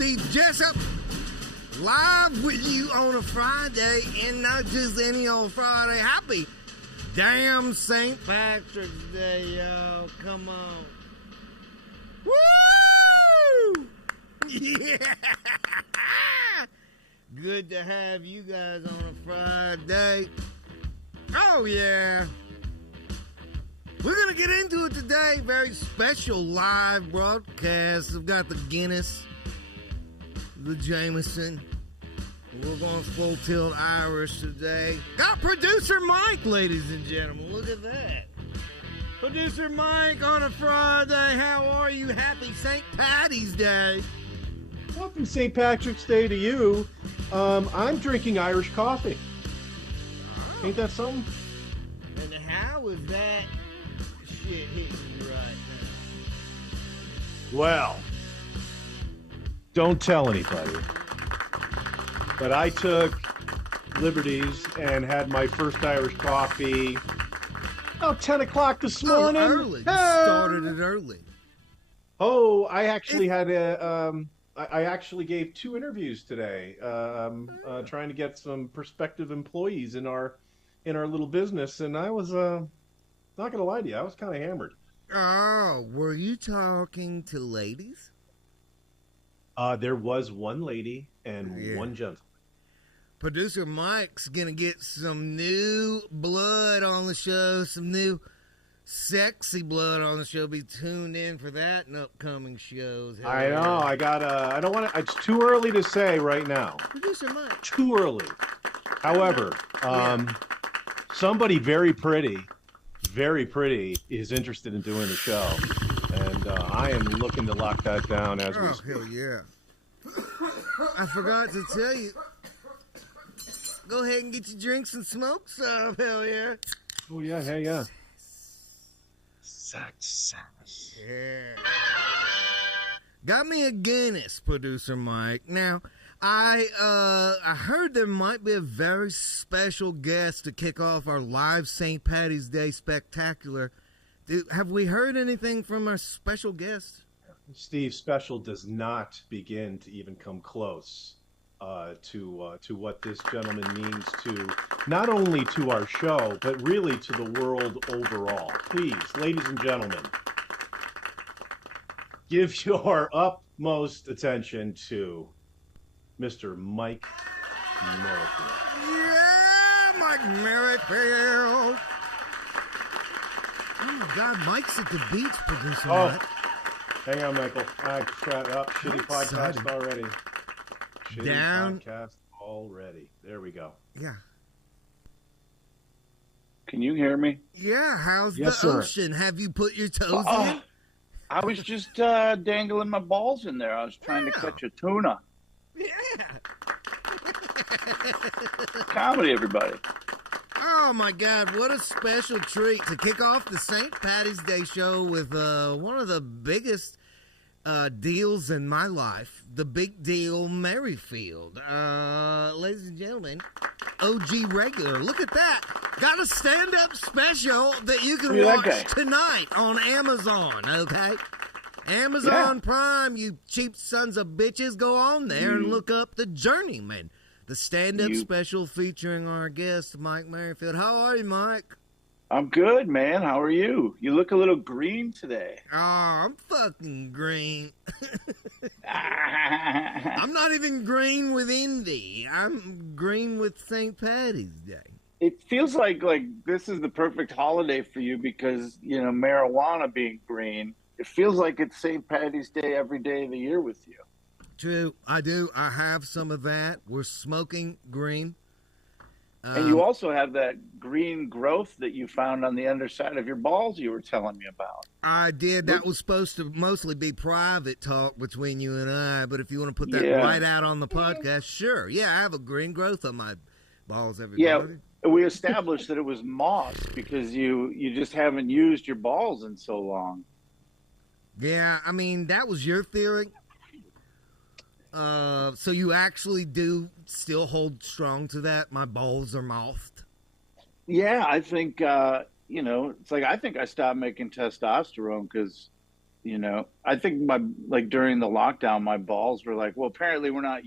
Steve Jessup, live with you on a Friday, and not just any old Friday. Happy damn St. Patrick's Day, y'all. Come on. Woo! Yeah! Good to have you guys on a Friday. Oh, yeah. We're going to get into it today. Very special live broadcast. I've got the Guinness, the Jameson. We're going full tilt Irish today. Got producer Mike, ladies and gentlemen. Look at that. Producer Mike on a Friday. How are you? Happy St. Paddy's Day. Happy St. Patrick's Day to you. I'm drinking Irish coffee. Oh. Ain't that something? And how is that shit hitting you right now? Well, don't tell anybody. But I took liberties and had my first Irish coffee about 10 o'clock this morning. Early. Started it early. Oh, I actually had I actually gave 2 interviews today, trying to get some prospective employees in our little business, and I was not gonna lie to you, I was kind of hammered. Oh, were you talking to ladies? There was one lady and one gentleman. Producer Mike's gonna get some new blood on the show, some new sexy blood on the show. Be tuned in for that in upcoming shows. Hell I know. yeah. I don't want to. It's too early to say right now. Producer Mike. Too early. However, somebody very pretty, is interested in doing the show, and I am looking to lock that down as we speak. Hell yeah! I forgot to tell you. Go ahead and get your drinks and smokes up. Hell yeah! Oh yeah, hey yeah. Success. Yeah. Got me a Guinness, producer Mike. Now, I heard there might be a very special guest to kick off our live St. Paddy's Day spectacular. Have we heard anything from our special guest? Steve, special does not begin to even come close to what this gentleman means to not only to our show, but really to the world overall. Please, ladies and gentlemen, give your utmost attention to Mr. Mike Merrifield. Yeah, Mike Merrifield. Oh my God, Mike's at the beach, producer Mike. Hang on, Michael. Shut up. Shitty podcast already. Podcast already. There we go. Yeah. Can you hear me? Yeah, how's the sir. ocean? Have you put your toes in? I was just dangling my balls in there. I was trying to catch a tuna. Yeah. Comedy, everybody. Oh my God, what a special treat to kick off the St. Paddy's Day show with one of the biggest deals in my life, the big deal Merrifield. Ladies and gentlemen, OG regular. Look at that. Got a stand-up special that you can watch tonight on Amazon, okay? Amazon Prime, you cheap sons of bitches. Go on there and look up The Journeyman, the stand-up special featuring our guest, Mike Merrifield. How are you, Mike? I'm good, man. How are you? You look a little green today. Oh, I'm fucking green. I'm not even green with envy. I'm green with St. Paddy's Day. It feels like this is the perfect holiday for you because, you know, marijuana being green. It feels like it's St. Paddy's Day every day of the year with you. True. I do. I have some of that. We're smoking green. And you also have that green growth that you found on the underside of your balls you were telling me about. I did. That was supposed to mostly be private talk between you and I, but if you want to put that right out on the podcast, sure. Yeah, I have a green growth on my balls, everybody. Yeah, we established that it was moss because you just haven't used your balls in so long. Yeah, I mean, that was your theory. So you actually do still hold strong to that? My balls are mouthed. Yeah, I think, it's like I think I stopped making testosterone because You know, I think during the lockdown, my balls were like, well, apparently we're not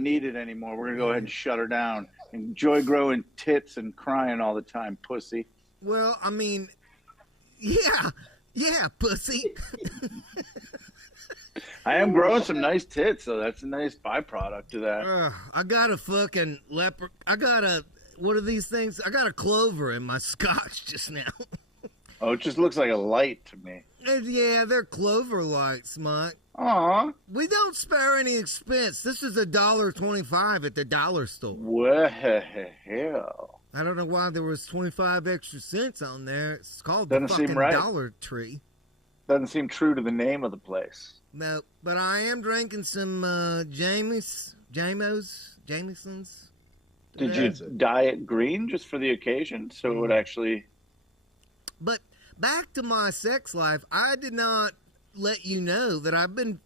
needed anymore. We're gonna go ahead and shut her down. Enjoy growing tits and crying all the time, pussy. Well, I mean, yeah, pussy. I am growing some nice tits, so that's a nice byproduct of that. I got a fucking leopard. What are these things? I got a clover in my scotch just now. Oh, it just looks like a light to me. Yeah, they're clover lights, Mike. Aw. We don't spare any expense. This is $1.25 at the dollar store. Well, hell. I don't know why there was 25 extra cents on there. It's called Doesn't the fucking seem right. Dollar Tree. Doesn't seem true to the name of the place. No, but I am drinking some Jamesons. Did you dye it green just for the occasion so it would actually... But back to my sex life, I did not let you know that I've been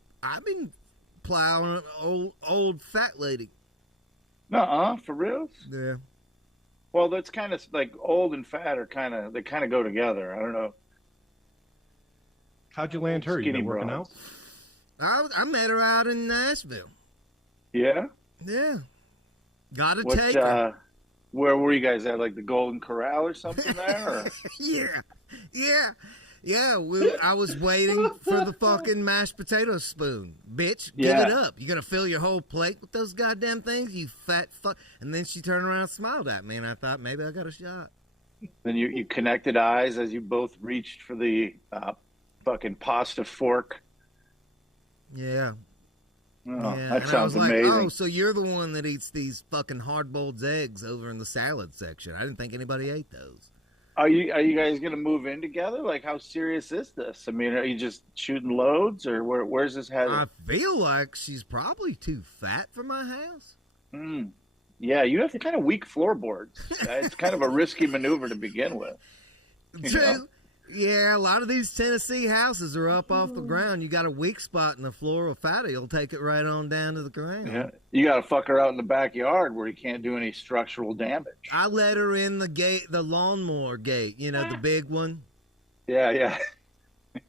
plowing an old fat lady. Nuh-uh, for real? Yeah. Well, that's kind of like old and fat they kind of go together. I don't know. How'd you land her? You been working out? I met her out in Nashville. Yeah? Yeah. Gotta take her. Where were you guys at? Like the Golden Corral or something there? Or? Yeah. I was waiting for the fucking mashed potato spoon. Bitch, give it up. You gonna fill your whole plate with those goddamn things, you fat fuck? And then she turned around and smiled at me, and I thought maybe I got a shot. Then you connected eyes as you both reached for the fucking pasta fork. Yeah. Oh, yeah. that sounds amazing. Oh, so you're the one that eats these fucking hard-boiled eggs over in the salad section. I didn't think anybody ate those. Are you guys gonna move in together? Like, how serious is this? I mean, are you just shooting loads, or where's this headed? I feel like she's probably too fat for my house. Yeah, you have kind of weak floorboards. It's kind of a risky maneuver to begin with. True. Yeah, a lot of these Tennessee houses are up off the ground. You got a weak spot in the floor, a fatty will take it right on down to the ground. Yeah, you got to fuck her out in the backyard where you can't do any structural damage. I let her in the gate, the lawnmower gate, the big one. Yeah.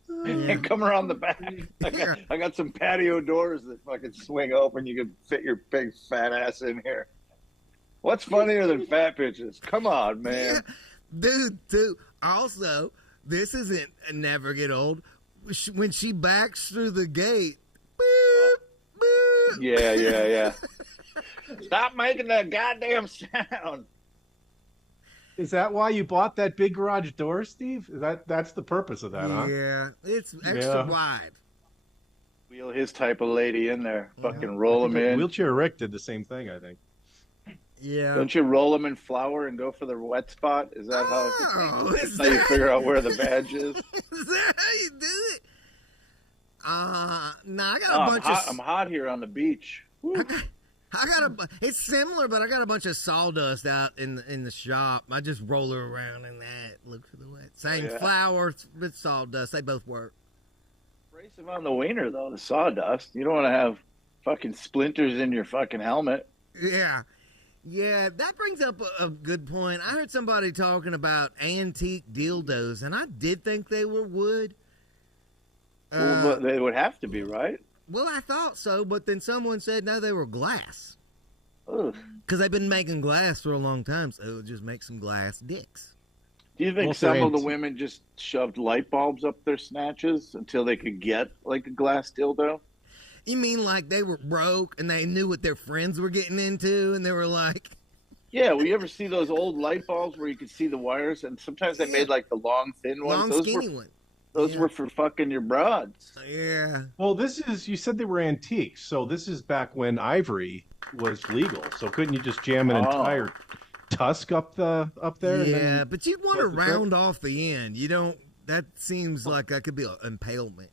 And come around the back. I got some patio doors that fucking swing open. You can fit your big fat ass in here. What's funnier than fat bitches? Come on, man. Yeah. Dude, also, this isn't never get old. When she backs through the gate, boop, boop. Yeah. Stop making that goddamn sound. Is that why you bought that big garage door, Steve? That's the purpose of that, huh? Yeah, it's extra wide. Wheel his type of lady in there. Fucking roll him in. Wheelchair Rick did the same thing, I think. Yeah. Don't you roll them in flour and go for the wet spot? Is that that's how you figure out where the badge is? Is that how you do it? I got a bunch of... I'm hot here on the beach. It's similar, but I got a bunch of sawdust out in the shop. I just roll her around in that. Look for the wet. Same flour with sawdust. They both work. Abrasive on the wiener, though, the sawdust. You don't want to have fucking splinters in your fucking helmet. Yeah, that brings up a good point. I heard somebody talking about antique dildos, and I did think they were wood. Well, they would have to be, right? Well, I thought so, but then someone said, no, they were glass. Ugh. Because they've been making glass for a long time, so it'll just make some glass dicks. Do you think some of the women just shoved light bulbs up their snatches until they could get, like, a glass dildo? You mean like they were broke and they knew what their friends were getting into and they were like... Yeah, well, you ever see those old light bulbs where you could see the wires? And sometimes they made like the long, thin ones. Long, skinny one. Those were for fucking your broads. Yeah. Well, you said they were antiques, so this is back when ivory was legal. So couldn't you just jam an entire tusk up there? Yeah, but you'd want to round off the end. You don't... That seems like that could be an impalement.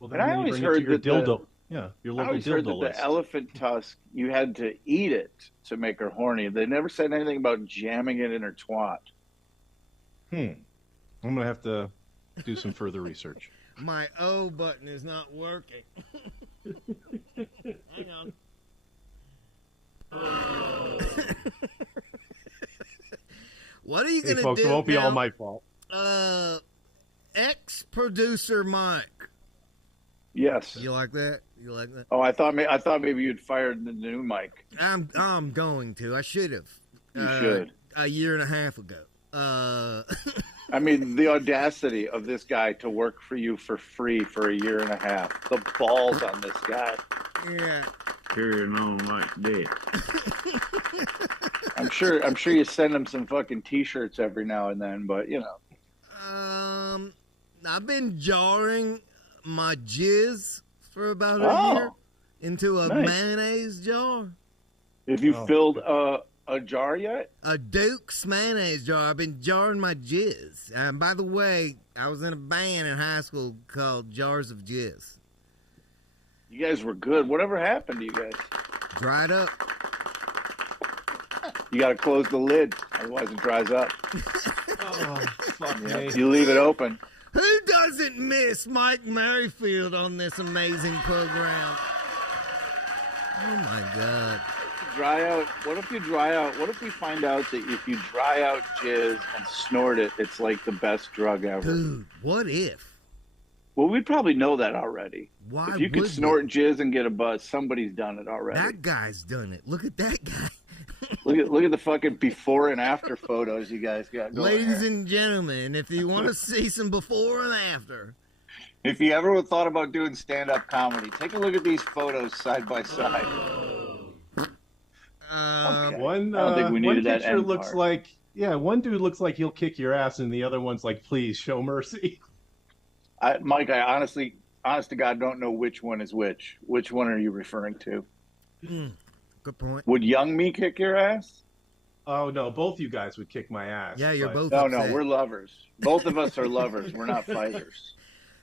Well, then I always heard that dildo... Yeah, your local I always heard that the elephant tusk, you had to eat it to make her horny. They never said anything about jamming it in her twat. I'm going to have to do some further research. My O button is not working. Hang on. What are you going to do? Folks, it won't be all my fault. X% producer Mike. Yes. You like that? You like that? Oh, I thought maybe you'd fired the new Mike. I'm going to. I should have. You should. A year and a half ago. I mean, the audacity of this guy to work for you for free for a year and a half. The balls on this guy. Yeah. Carrying on like that. I'm sure you send him some fucking T-shirts every now and then, but you know. I've been jarring my jizz for about a year into a mayonnaise jar. Have you filled a jar yet? A Duke's mayonnaise jar. I've been jarring my jizz. By the way, I was in a band in high school called Jars of Jizz. You guys were good. Whatever happened to you guys? Dried up. You got to close the lid, otherwise it dries up. Oh, fuck me. You leave it open. Who doesn't miss Mike Merrifield on this amazing program? Oh my God. Dry out. What if you dry out? What if we find out that if you dry out jizz and snort it, it's like the best drug ever? Dude, what if? Well, we'd probably know that already. Why if you could would snort jizz and get a buzz, somebody's done it already. That guy's done it. Look at that guy. Look at the fucking before and after photos you guys got going. Ladies and gentlemen, if you want to see some before and after. If you ever thought about doing stand-up comedy, take a look at these photos side by side. Okay. One, I don't think we one needed that picture end looks part. like, one dude looks like he'll kick your ass, and the other one's like, please show mercy. Mike, I honest to God, don't know which one is which. Which one are you referring to? Good point. Would young me kick your ass? Oh no, both you guys would kick my ass. Yeah, you're but- both No, upset. no, we're lovers. Both of us are lovers. We're not fighters.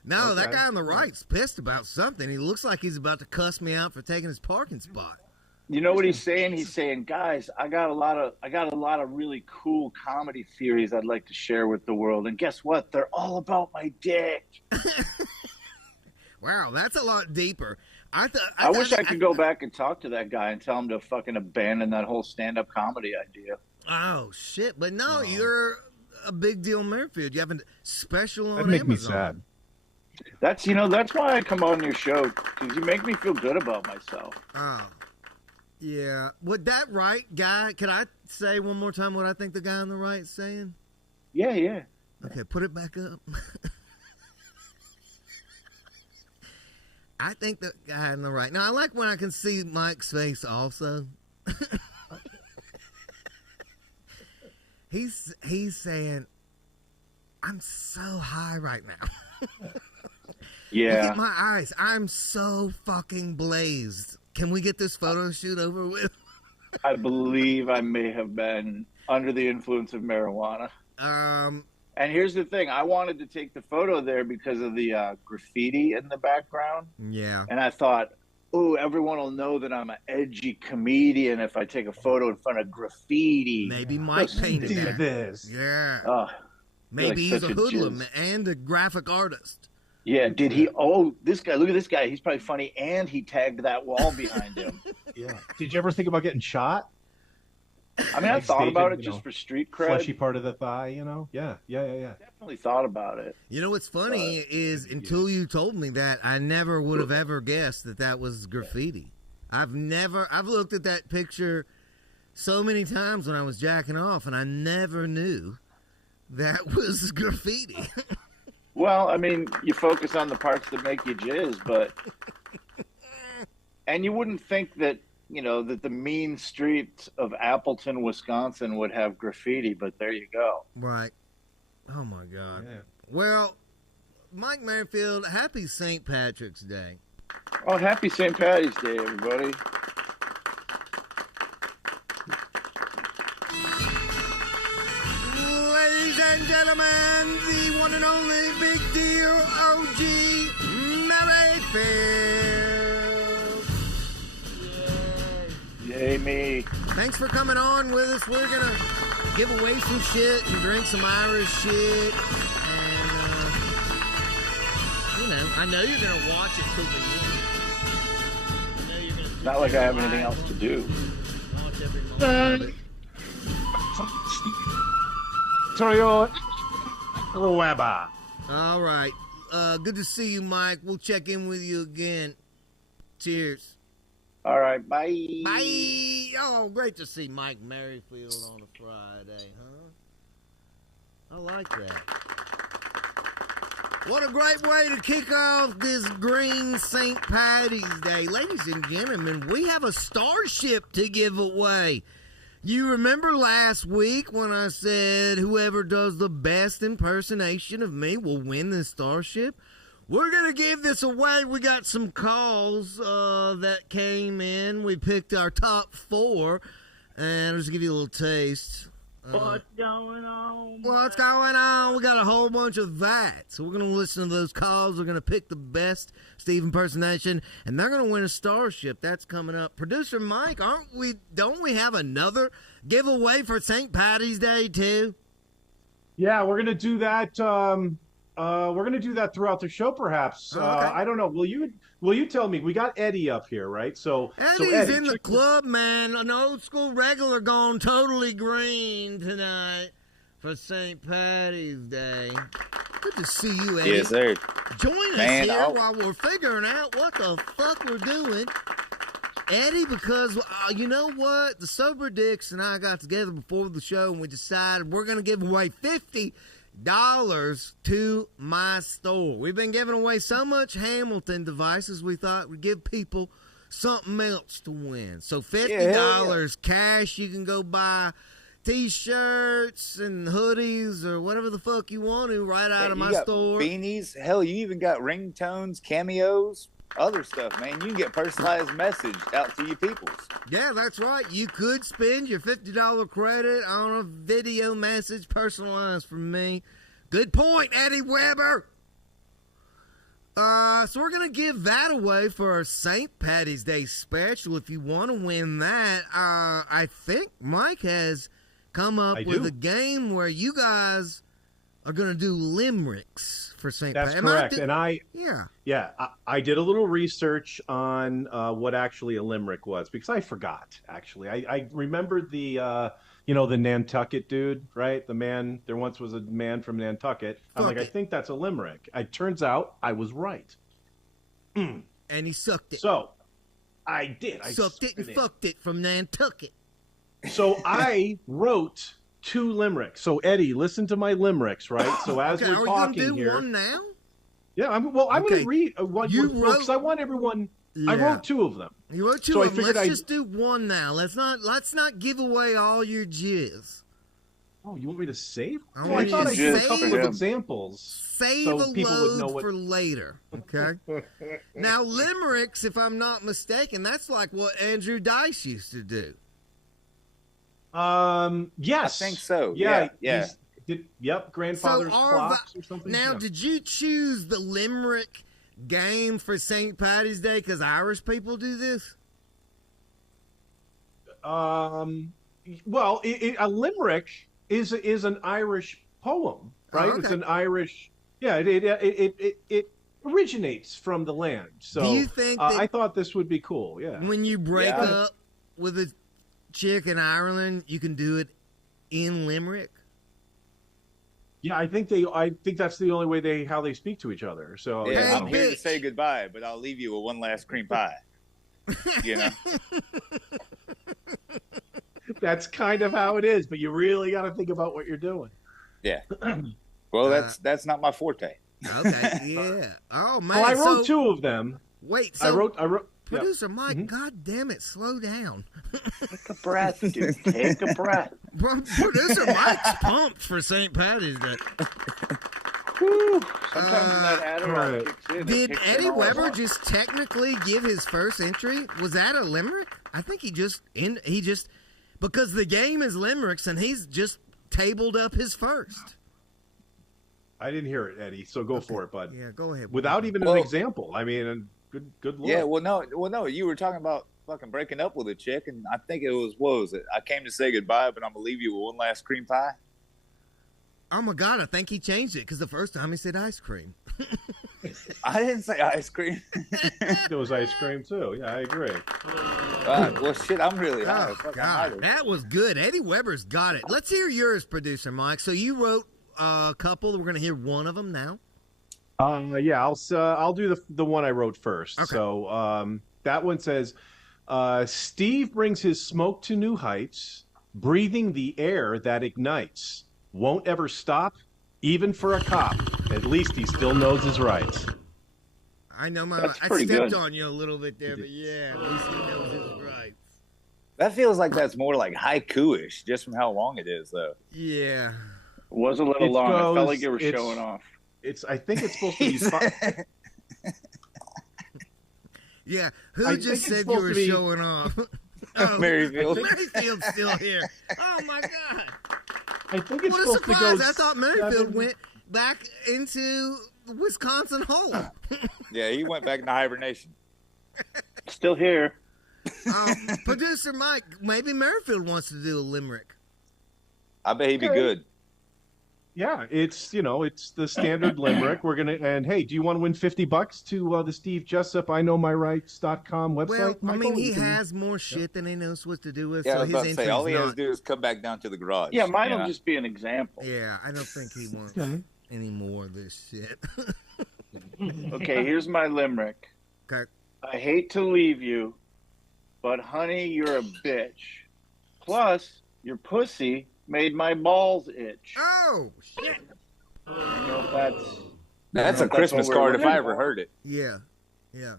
No, that Okay. guy on the right's pissed about something. He looks like he's about to cuss me out for taking his parking spot. You know what he's saying? He's saying, guys, I got a lot of really cool comedy theories I'd like to share with the world. And guess what? They're all about my dick. Wow, that's a lot deeper. I wish I could go back and talk to that guy and tell him to fucking abandon that whole stand-up comedy idea. Oh shit! But no, you're a big deal, Merrifield. You have a special on That'd make me Amazon. sad. That's why I come on your show, because you make me feel good about myself. Oh, yeah. Would that right guy? Can I say one more time what I think the guy on the right's saying? Yeah. Okay, put it back up. I think the guy on the right. Now, I like when I can see Mike's face also. He's saying, I'm so high right now. Yeah. Look at my eyes. I'm so fucking blazed. Can we get this photo shoot over with? I believe I may have been under the influence of marijuana. And here's the thing. I wanted to take the photo there because of the graffiti in the background. Yeah. And I thought, oh, everyone will know that I'm an edgy comedian if I take a photo in front of graffiti. Maybe Mike painted Do that. this. Yeah. Oh, Maybe like he's a such a hoodlum jizz. and a graphic artist. yeah. Did he? Oh, this guy. Look at this guy. He's probably funny. And he tagged that wall behind him. Yeah. Did you ever think about getting shot? I mean, I Like thought about it staging, just for street cred. Fleshy part of the thigh, Yeah. Definitely thought about it. You know what's funny is until you told me that, I never would have ever guessed that was graffiti. I've looked at that picture so many times when I was jacking off, and I never knew that was graffiti. Well, I mean, you focus on the parts that make you jizz, but and you wouldn't think that that the mean streets of Appleton, Wisconsin would have graffiti, but there you go. Right. Oh my God. Yeah. Well, Mike Merrifield, happy St. Patrick's Day. Oh, happy St. Patty's Day, everybody. Ladies and gentlemen, the one and only Big Deal OG Merrifield. Yay me. Thanks for coming on with us. We're going to give away some shit and drink some Irish shit. And, I know you're going to watch it till the end. I know you're going to Not like I have anything else to do. watch every moment of it. Sorry, Webber. All right. Good to see you, Mike. We'll check in with you again. Cheers. All right, bye. Bye. Oh, great to see Mike Merrifield on a Friday, huh? I like that. What a great way to kick off this green St. Patty's Day. Ladies and gentlemen, we have a starship to give away. You remember last week when I said whoever does the best impersonation of me will win this starship? We're going to give this away. We got some calls that came in. We picked our top 4, and I'll just give you a little taste. What's going on? What's going on? We got a whole bunch of that. So we're going to listen to those calls. We're going to pick the best Steve impersonation, and they're going to win a starship. That's coming up. Producer Mike, don't we have another giveaway for St. Patty's Day, too? Yeah, we're going to do that. We're going to do that throughout the show, perhaps. Okay. I don't know. Will you tell me? We got Eddie up here, right? Eddie's Eddie, in the club, man. An old school regular gone totally green tonight for St. Patty's Day. Good to see you, Eddie. Yes, sir. Join us Man, here while we're figuring out what the fuck we're doing. Eddie, because you know what? The Sober Dicks and I got together before the show and we decided we're going to give away $50 to my store. We've been giving away so much Hamilton devices, we thought we'd give people something else to win. So $50 cash, you can go buy T-shirts and hoodies or whatever the fuck you want to right out of my store. Beanies. Hell, you even got ringtones, cameos, other stuff, man. You can get personalized message out to your peoples. Yeah, that's right. You could spend your $50 credit on a video message personalized from me. Good point, Eddie Weber. So we're going to give that away for our St. Patty's Day special. If you want to win that, I think Mike has come up with a game where you guys are going to do limericks for St. Patty's. That's correct. I did a little research on what actually a limerick was because I forgot. Actually, I remembered the the Nantucket dude, right? The man. There once was a man from Nantucket. I think that's a limerick. It turns out I was right. And he sucked it. So I did. I sucked it and fucked it from Nantucket. So I wrote 2 limericks. So Eddie, listen to my limericks, right? So as we're talking here, are you gonna do one now? Yeah, I'm going to read what you wrote because I want everyone. Yeah. I wrote 2 of them. You wrote 2 of them. Let's just do one now. Let's not give away all your jizz. Oh, you want me to save? I thought I did a couple of examples. Save a load for later. Okay. Now limericks, if I'm not mistaken, that's like what Andrew Dice used to do. Yes, I think so. Yeah. Yep, grandfather's clocks or something. Now, did you choose the limerick game for St. Patty's Day because Irish people do this? Well, a limerick is an Irish poem, right? Oh, okay. It's an Irish. Yeah, it originates from the land. So do you think I thought this would be cool? Yeah. When you break up with a chick in Ireland, you can do it in Limerick. Yeah, I think that's the only way how they speak to each other. So yeah, I'm here to say goodbye, but I'll leave you with one last cream pie. You know. That's kind of how it is, but you really got to think about what you're doing. Yeah. Well, that's not my forte. Okay. Yeah. Oh man. Well, I wrote 2 of them. Wait. So I wrote. Producer Mike, God damn it, slow down. Take a breath, dude. Take a breath. Producer Mike's pumped for St. Patty's Day. Sometimes that adder kicks in. Did Eddie Weber just technically give his first entry? Was that a limerick? I think he just because the game is limericks and he's just tabled up his first. I didn't hear it, Eddie. So go for it, bud. Yeah, go ahead. Without even an example. I mean, good Lord. Yeah, well, no. You were talking about fucking breaking up with a chick, and I think what was it? I came to say goodbye, but I'm gonna leave you with one last cream pie. Oh my God, I think he changed it because the first time he said ice cream. I didn't say ice cream. It was ice cream too. Yeah, I agree. Well, shit, I'm really high. Oh, God, that was good. Eddie Weber's got it. Let's hear yours, producer Mike. So you wrote a couple. We're going to hear one of them now. Yeah, I'll do the one I wrote first. Okay. So that one says, Steve brings his smoke to new heights, breathing the air that ignites. Won't ever stop, even for a cop. At least he still knows his rights. I know That's I pretty stepped good. on you a little bit there, but yeah, at least he knows his rights. That feels like that's more like haiku-ish, just from how long it is, though. Yeah. It was a little It long. I felt goes- like you were it's- showing off. I think it's supposed to be. Yeah. I Who think just it's said you supposed were to be- showing off? Oh, Maryfield. Maryfield's still here. Oh my God. I think it's What a supposed to go. surprise. I thought Maryfield 7 went back into Wisconsin hole. Yeah, he went back into hibernation. Still here. Producer Mike, maybe Maryfield wants to do a limerick. I bet he'd be Okay. good. Yeah, it's the standard limerick. We're gonna hey, do you want to win $50 to the Steve Jessup IKnowMyRights.com website? Well, I mean, Michael? he You can- has more shit than he knows what to do with. Yeah, I so was his about to say, all he entry's has to do is come back down to the garage. Yeah, mine you will know? just be an example. Yeah, I don't think he wants Okay. any more of this shit. Okay, here's my limerick. Okay. I hate to leave you, but honey, you're a bitch. Plus, your pussy made my balls itch. Oh shit! I don't know if that's That's a That's what Christmas we're card if looking I ever for. heard it. Yeah. yeah.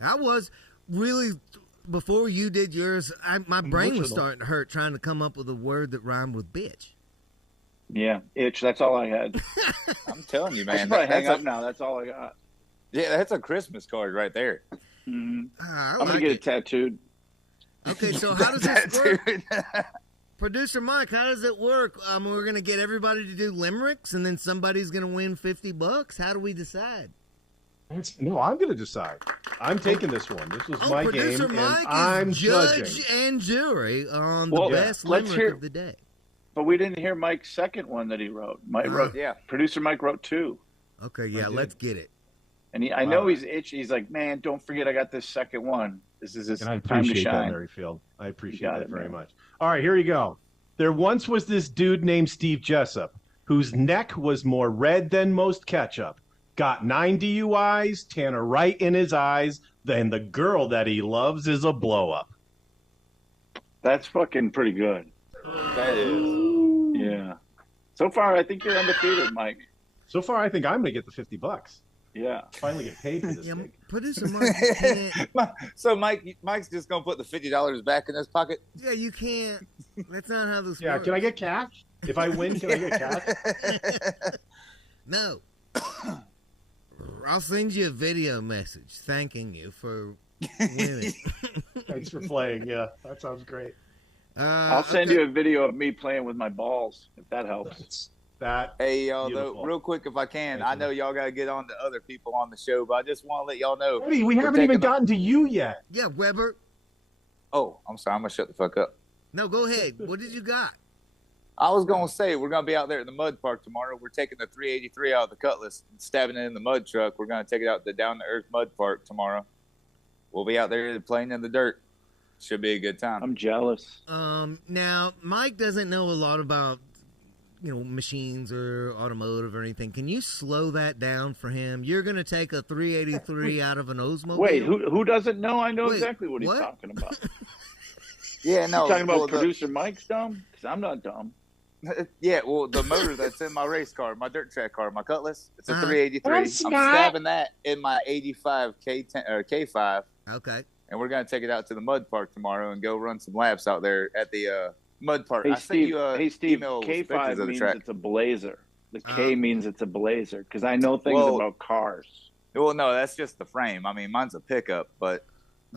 That was really before you did yours. My brain was Emotional. starting to hurt trying to come up with a word that rhymed with bitch. Yeah, itch. That's all I had. I'm telling you, I man. should probably hang That's up now. That's all I got. that's a Christmas card right there. hmm Ah, I I'm gonna like get it it. tattooed. Okay, so how does this work? Dude. Producer Mike, how does it work? We're gonna get everybody to do limericks, and then somebody's gonna win $50. How do we decide? No, I'm gonna decide. I'm taking this one. This was my game, Producer and Mike I'm is judge judging. and jury on the Well, best let's limerick hear- of the day. But we didn't hear Mike's second one that he wrote. Mike wrote. Yeah. Producer Mike wrote 2, Okay, yeah, did. let's get it. and I know Wow. he's itchy. He's like, man, don't forget I got this second one. This is his And I time to appreciate that, shine. Maryfield. I appreciate got that it, very man. much. All right, here you go. There once was this dude named Steve Jessup, whose neck was more red than most ketchup. Got 9 DUIs, Tanner right in his eyes, then the girl that he loves is a blow-up. That's fucking pretty good. That is. Yeah. So far, I think you're undefeated, Mike. So far, I think I'm going to get the $50. Yeah. Finally get paid for this Yeah, thing. Producer Mike, you can't. So Mike's just gonna put the $50 back in his pocket. Yeah, you can't. That's not how this Yeah, works. can I get cash? If I win, can I get cash? No. I'll send you a video message thanking you for winning. Thanks for playing. Yeah, that sounds great. I'll send you a video of me playing with my balls, if that helps. That Hey y'all, Beautiful. though, real quick if I can, Thank I you. know y'all gotta get on to other people on the show, but I just want to let y'all know. Eddie, we we're haven't even taking a- gotten to you yet. Yeah, Weber. Oh, I'm sorry, I'm gonna shut the fuck up. No, go ahead. What did you got? I was gonna say we're gonna be out there at the mud park tomorrow. We're taking the 383 out of the Cutlass and stabbing it in the mud truck. We're gonna take it out to the down to earth mud park tomorrow. We'll be out there playing in the dirt. Should be a good time. I'm jealous. Now Mike doesn't know a lot about machines or automotive or anything. Can you slow that down for him? You're gonna take a 383 out of an Oldsmobile. Wait, who doesn't know? I know Wait, exactly what he's what? talking about. Yeah, no. You talking about well, the- producer Mike's dumb? Because I'm not dumb. Yeah, well, the motor that's in my race car, my dirt track car, my Cutlass, it's a Uh-huh. 383. I'm stabbing that in my 85 K10 or K5, Okay. and we're gonna take it out to the mud park tomorrow and go run some laps out there at the mud park. Hey I sent Steve, you a hey Steve, email with pictures K5 of the means track. it's a blazer. The K means it's a blazer because I know things Well- about cars. Well, no, that's just the frame. I mean, mine's a pickup, but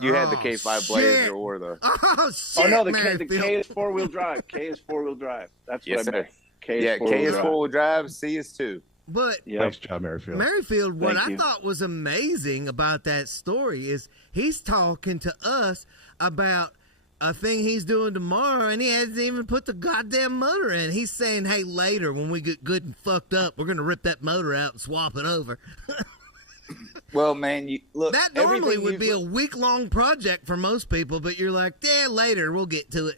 you had the Oh, K5 shit. Blazer or the. Oh shit! Oh no, the Merrifield. K is 4-wheel drive. K is 4-wheel drive. That's Yes, what I sir. meant. K is Yeah, 4-wheel K is drive. 4-wheel drive, C is 2. But Yep. Nice job, Merrifield. Merrifield, what Thank I you. thought was amazing about that story is he's talking to us about a thing he's doing tomorrow, and he hasn't even put the goddamn motor in. He's saying, hey, later, when we get good and fucked up, we're going to rip that motor out and swap it over. Well, man, you look. That normally everything would be a you've- week-long project for most people, but you're like, yeah, later, we'll get to it.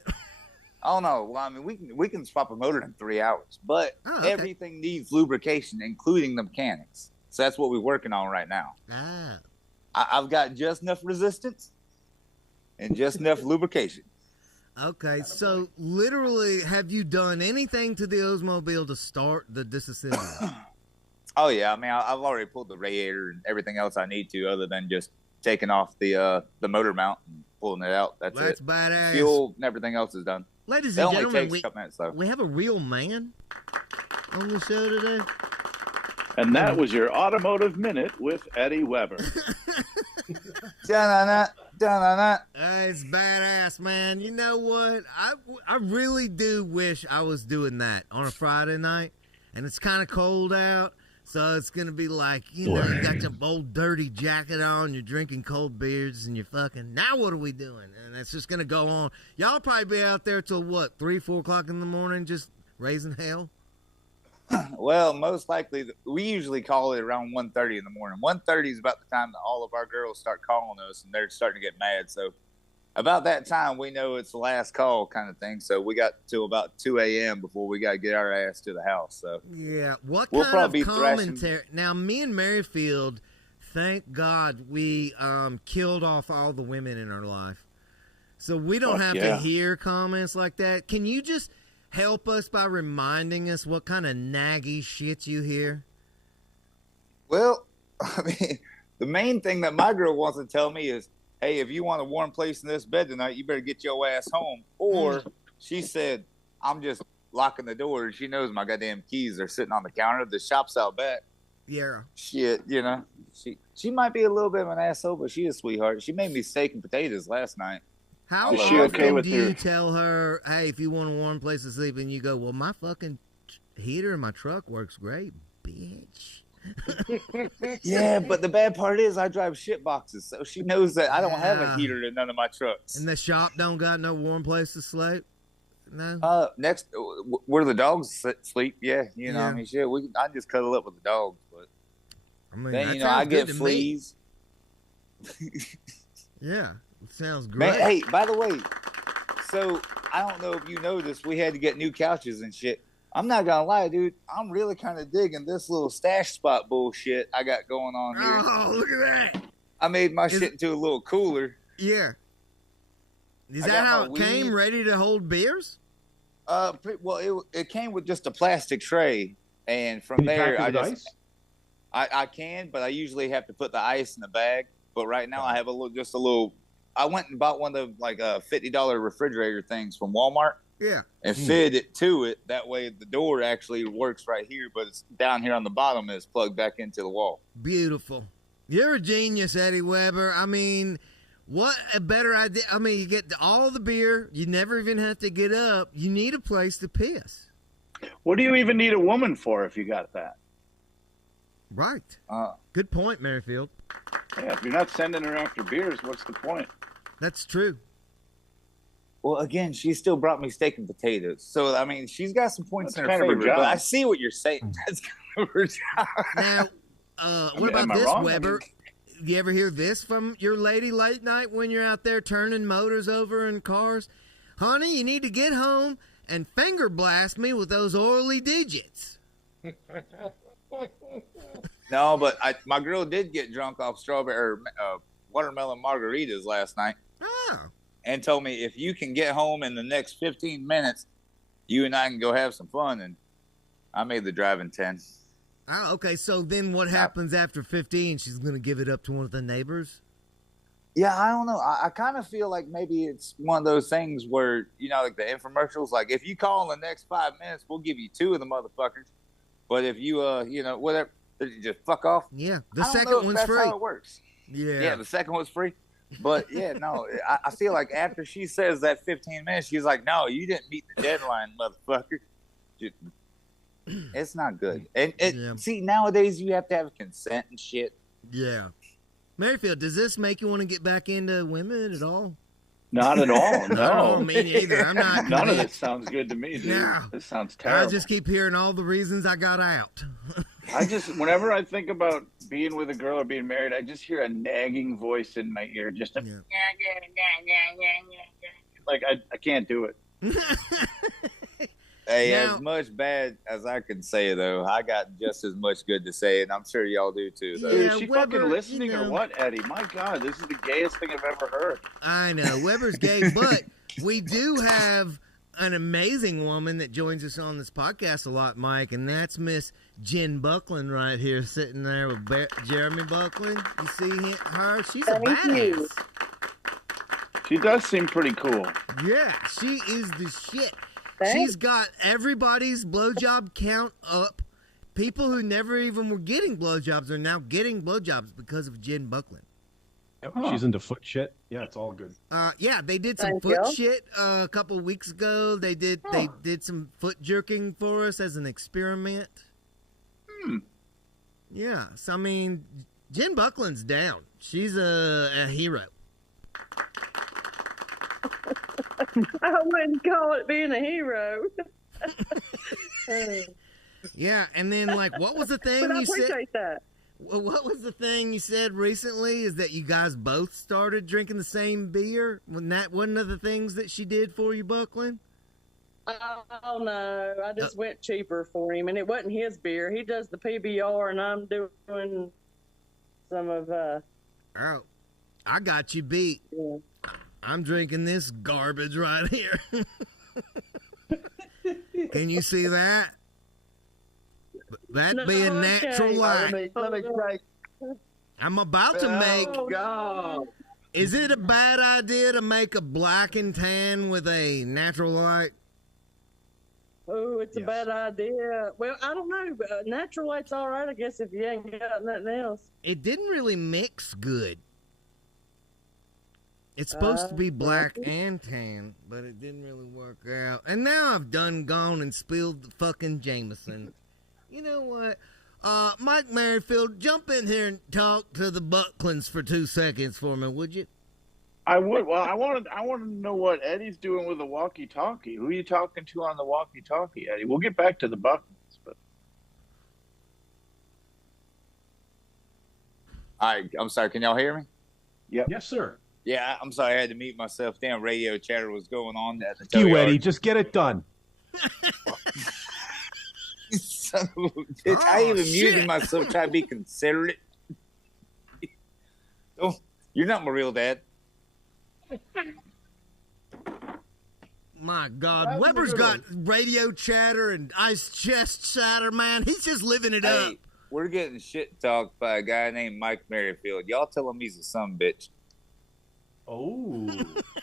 Oh no! Well, I mean, we can swap a motor in 3 hours, but Oh, okay. everything needs lubrication, including the mechanics. So that's what we're working on right now. Ah. I've got just enough resistance and just enough lubrication. Okay, so literally, have you done anything to the Oldsmobile to start the disassembly? Oh yeah, I mean I've already pulled the radiator and everything else I need to, other than just taking off the motor mount and pulling it out. That's it. Badass. Fuel and everything else is done. Ladies It and only gentlemen, takes a couple minutes though. we have a real man on the show today. And that was your Automotive Minute with Eddie Weber. Da-na-na, da-na-na. It's badass, man. You know what? I really do wish I was doing that on a Friday night, and it's kind of cold out, so it's gonna be like, you know, you got your bold, dirty jacket on, you're drinking cold beers, and you're fucking. Now what are we doing? And it's just gonna go on. Y'all probably be out there till what, 3, 4 o'clock in the morning, just raising hell. Well, most likely, we usually call it around 1:30 in the morning. 1:30 is about the time that all of our girls start calling us, and they're starting to get mad. So about that time, we know it's the last call kind of thing. So we got to about 2 a.m. before we got to get our ass to the house. So yeah, what we'll kind probably of be thrashing. commentary? Now, me and Merrifield, thank God we killed off all the women in our life, so we don't have to hear comments like that. Can you just help us by reminding us what kind of naggy shit you hear? Well, I mean, the main thing that my girl wants to tell me is, hey, if you want a warm place in this bed tonight, you better get your ass home. Or she said, I'm just locking the door. She knows my goddamn keys are sitting on the counter. The shop's out back. Yeah. Shit, you know. She might be a little bit of an asshole, but she's a sweetheart. She made me steak and potatoes last night. How Is she okay often with do your- you tell her, hey, if you want a warm place to sleep, and you go, well, my fucking heater in my truck works great, bitch. Yeah, but the bad part is I drive shit boxes, so she knows that I don't have a Yeah. heater in none of my trucks. And the shop don't got no warm place to sleep? No? Next, where the dogs sleep, yeah, you know, Yeah. I mean, shit, I just cuddle up with the dogs, but I mean, then, that you know, I sounds good get to me. fleas. Yeah, it sounds great. Man, hey, by the way, so I don't know if you noticed, we had to get new couches and shit. I'm not gonna lie, dude. I'm really kind of digging this little stash spot bullshit I got going on here. Oh, look at that. I made my shit into a little cooler. Yeah. Is I that got how my it came, weed. ready to hold beers? Well, it came with just a plastic tray, and from Can you there, pack it with ice? I can, but I usually have to put the ice in a bag. But right now, I have just a little. I went and bought one of like $50 refrigerator things from Walmart. Yeah. And fit it to it. That way, the door actually works right here, but it's down here on the bottom and it's plugged back into the wall. Beautiful. You're a genius, Eddie Weber. I mean, what a better idea. I mean, you get all the beer. You never even have to get up. You need a place to piss. What do you even need a woman for if you got that? Right. Good point, Merrifield. Yeah, if you're not sending her after beers, what's the point? That's true. Well, again, she still brought me steak and potatoes. So, I mean, she's got some points That's in her kind of her favor. But job. I see what you're saying. That's kind of her job. Now, what am about I this, wrong? I Weber? You ever hear this from your lady late night when you're out there turning motors over in cars? Honey, you need to get home and finger blast me with those oily digits. No, but my girl did get drunk off strawberry or watermelon margaritas last night. Oh. And told me, if you can get home in the next 15 minutes, you and I can go have some fun. And I made the drive in 10. Oh, okay, so then what happens after 15? She's going to give it up to one of the neighbors? Yeah, I don't know. I kind of feel like maybe it's one of those things where, you know, like the infomercials, like if you call in the next 5 minutes, we'll give you 2 of the motherfuckers. But if you, you know, whatever, you just fuck off. Yeah, the I don't know second if one's that's free. how it works. Yeah, The second one's free. But yeah, no, I feel like after she says that 15 minutes, she's like, no, you didn't meet the deadline, motherfucker. It's not good. And see, nowadays you have to have consent and shit. Yeah. Merrifield, does this make you want to get back into women at all? Not at all. No, No. me neither. I'm not. None of convinced. this sounds good to me, dude. No. This sounds I terrible. just keep hearing all the reasons I got out. Whenever I think about being with a girl or being married, I just hear a nagging voice in my ear. Just a, Yeah. like, I can't do it. Hey, Now- as much bad as I can say, though, I got just as much good to say, and I'm sure y'all do too. Though. Yeah, Is she Weber, fucking listening you know. or what, Eddie? My God, this is the gayest thing I've ever heard. I know Weber's gay, but we do have an amazing woman that joins us on this podcast a lot, Mike, and that's Miss Jen Buckland right here, sitting there with Jeremy Buckland. You see her? She's a Thank you. badass. She does seem pretty cool. Yeah, she is the shit. Thanks. She's got everybody's blowjob count up. People who never even were getting blowjobs are now getting blowjobs because of Jen Buckland. She's into foot shit. Yeah, it's all good. Yeah, they did some Thank foot you. shit a couple of weeks ago. They did some foot jerking for us as an experiment. Yeah, so I mean, Jen Buckland's down. She's a hero. I wouldn't call it being a hero. Yeah, and then like, what was the thing But I you said? appreciate that. Well, what was the thing you said recently? Is that you guys both started drinking the same beer? Wasn't that one of the things that she did for you, Buckland? Oh no, I just went cheaper for him, and it wasn't his beer. He does the PBR, and I'm doing some of Oh, I got you beat. yeah. I'm drinking this garbage right here. Can you see that? That No, be a I natural can't. light. Let me try. I'm about to make. Oh God! Is it a bad idea to make a black and tan with a natural light? Oh, it's a Yes. bad idea. Well, I don't know. Natural light's all right, I guess, if you ain't got nothing else. It didn't really mix good. It's supposed to be black and tan, but it didn't really work out. And now I've done gone and spilled the fucking Jameson. You know what? Mike Merrifield, jump in here and talk to the Bucklands for 2 seconds for me, would you? I would. Well, I wanted to know what Eddie's doing with the walkie-talkie. Who are you talking to on the walkie-talkie, Eddie? We'll get back to the Bucklands, but All right, I'm sorry. Can y'all hear me? Yes, sir. Yeah, I'm sorry. I had to mute myself. Damn, radio chatter was going on at the You, tow yard. Eddie, just get it done. Son of a bitch. I Oh, even shit. muted myself trying to be considerate. Oh, you're not my real dad. My God, Weber's got radio chatter and ice chest chatter, man. He's just living it up. Hey, we're getting shit talked by a guy named Mike Merrifield. Y'all tell him he's a son bitch. Oh,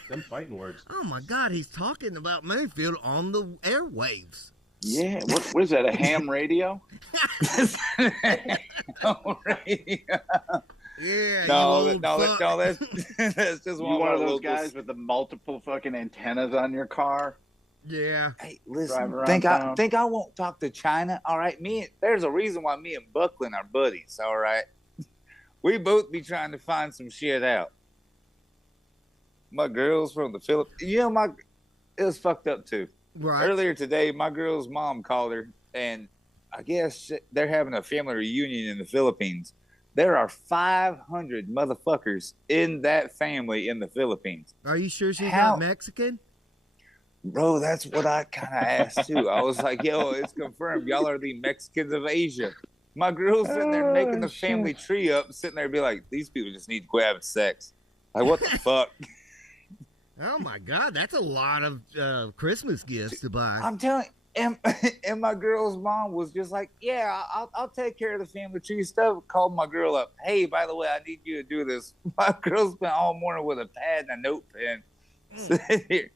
them fighting words. Oh my God, he's talking about Mayfield on the airwaves. yeah, what is that? A ham radio? All right. Yeah, No, you old fuck. that's just You one one of of our those locals. guys with the multiple fucking antennas on your car? Yeah. Hey, Drive listen. around Think town. I won't talk to China. All right, there's a reason why me and Buckland are buddies. All right, we both be trying to find some shit out. My girl's from the Philippines. You know, it was fucked up too. Right. Earlier today, my girl's mom called her, and I guess they're having a family reunion in the Philippines. There are 500 motherfuckers in that family in the Philippines. Are you sure she's How- not Mexican? Bro, that's what I kind of asked too. I was like, yo, it's confirmed. Y'all are the Mexicans of Asia. My girl's sitting there making the family tree up, sitting there be like, these people just need to quit having sex. Like, what the fuck? Oh my God, that's a lot of Christmas gifts to buy. I'm telling you, and my girl's mom was just like, yeah, I'll take care of the family tree stuff. Called my girl up. Hey, by the way, I need you to do this. My girl spent all morning with a pad and a note pen. Sitting here.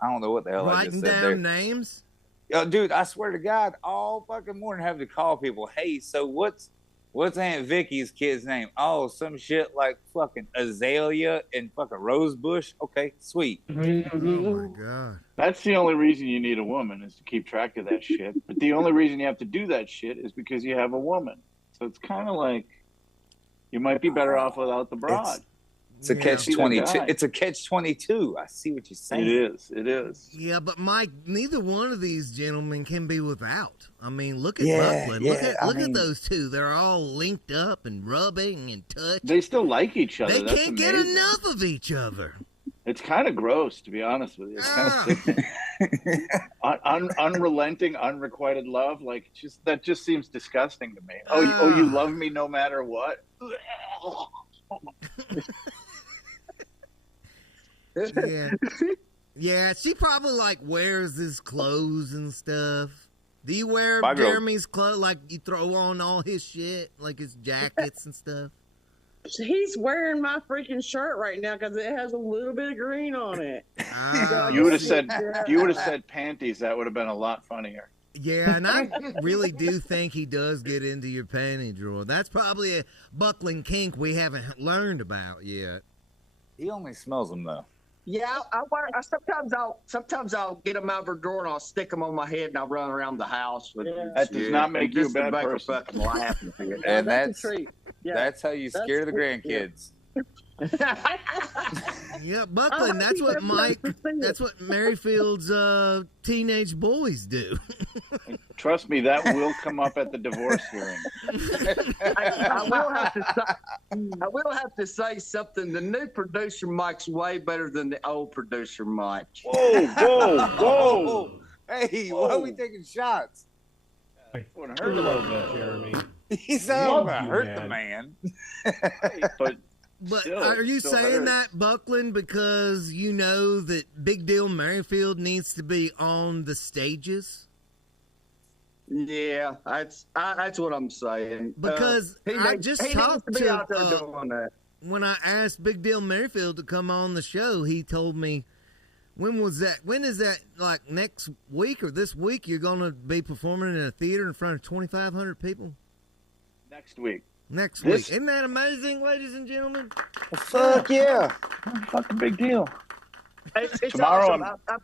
I don't know what the hell I Writing just said down there. names. Yo, dude, I swear to God, all fucking morning having to call people. Hey, so what's Aunt Vicky's kid's name? Oh, some shit like fucking Azalea and fucking Rosebush. Okay, sweet. Oh my God. That's the only reason you need a woman is to keep track of that shit. But the only reason you have to do that shit is because you have a woman. So it's kind of like you might be better off without the broad. It's a Yeah. catch See that 22. guy. It's a catch 22. I see what you're saying. It is. Yeah, but Mike, neither one of these gentlemen can be without. I mean, look at Yeah, Buckland. yeah, I Look mean- at those two. They're all linked up and rubbing and touching. They still like each other. They That's can't get amazing. enough of each other. It's kind of gross, to be honest with you. It's kind Ah. of sick. Unrelenting, unrequited love. Like, that just seems disgusting to me. Oh, you love me no matter what. Yeah. Yeah, she probably like wears his clothes and stuff. Do you wear My girl- Jeremy's clothes? Like you throw on all his shit, like his jackets and stuff? He's wearing my freaking shirt right now because it has a little bit of green on it. Ah, You would have said panties. That would have been a lot funnier. yeah, and I really do think he does get into your panty drawer. That's probably a buckling kink we haven't learned about yet. He only smells them though. Yeah, sometimes I'll get them out of her drawer and I'll stick them on my head and I'll run around the house with them. That does not make you a Just to bad make her person. fucking laugh. And That's a treat. Yeah. that's how you scare the That's- grandkids. Yeah, buckling. That's what That's what Merrifield's teenage boys do. Trust me, that will come up at the divorce hearing. I will have to say something. The new producer Mike's way better than the old producer Mike. Whoa. Hey, why are we taking shots? Would hurt a little bit. Jeremy. He's out to Love you, hurt the man. man. But But Still, are you still saying hurts. that, Buckland, because you know that Big Deal Merrifield needs to be on the stages? Yeah, that's what I'm saying. Because he I needs- just he needs talked to be to, out there doing that. when I asked Big Deal Merrifield to come on the show, he told me, when was that? When is that, like next week or this week, you're going to be performing in a theater in front of 2,500 people? next week. Next This- week. Isn't that amazing, ladies and gentlemen? Fuck yeah. Fucking big deal. It's Tomorrow awesome. I'm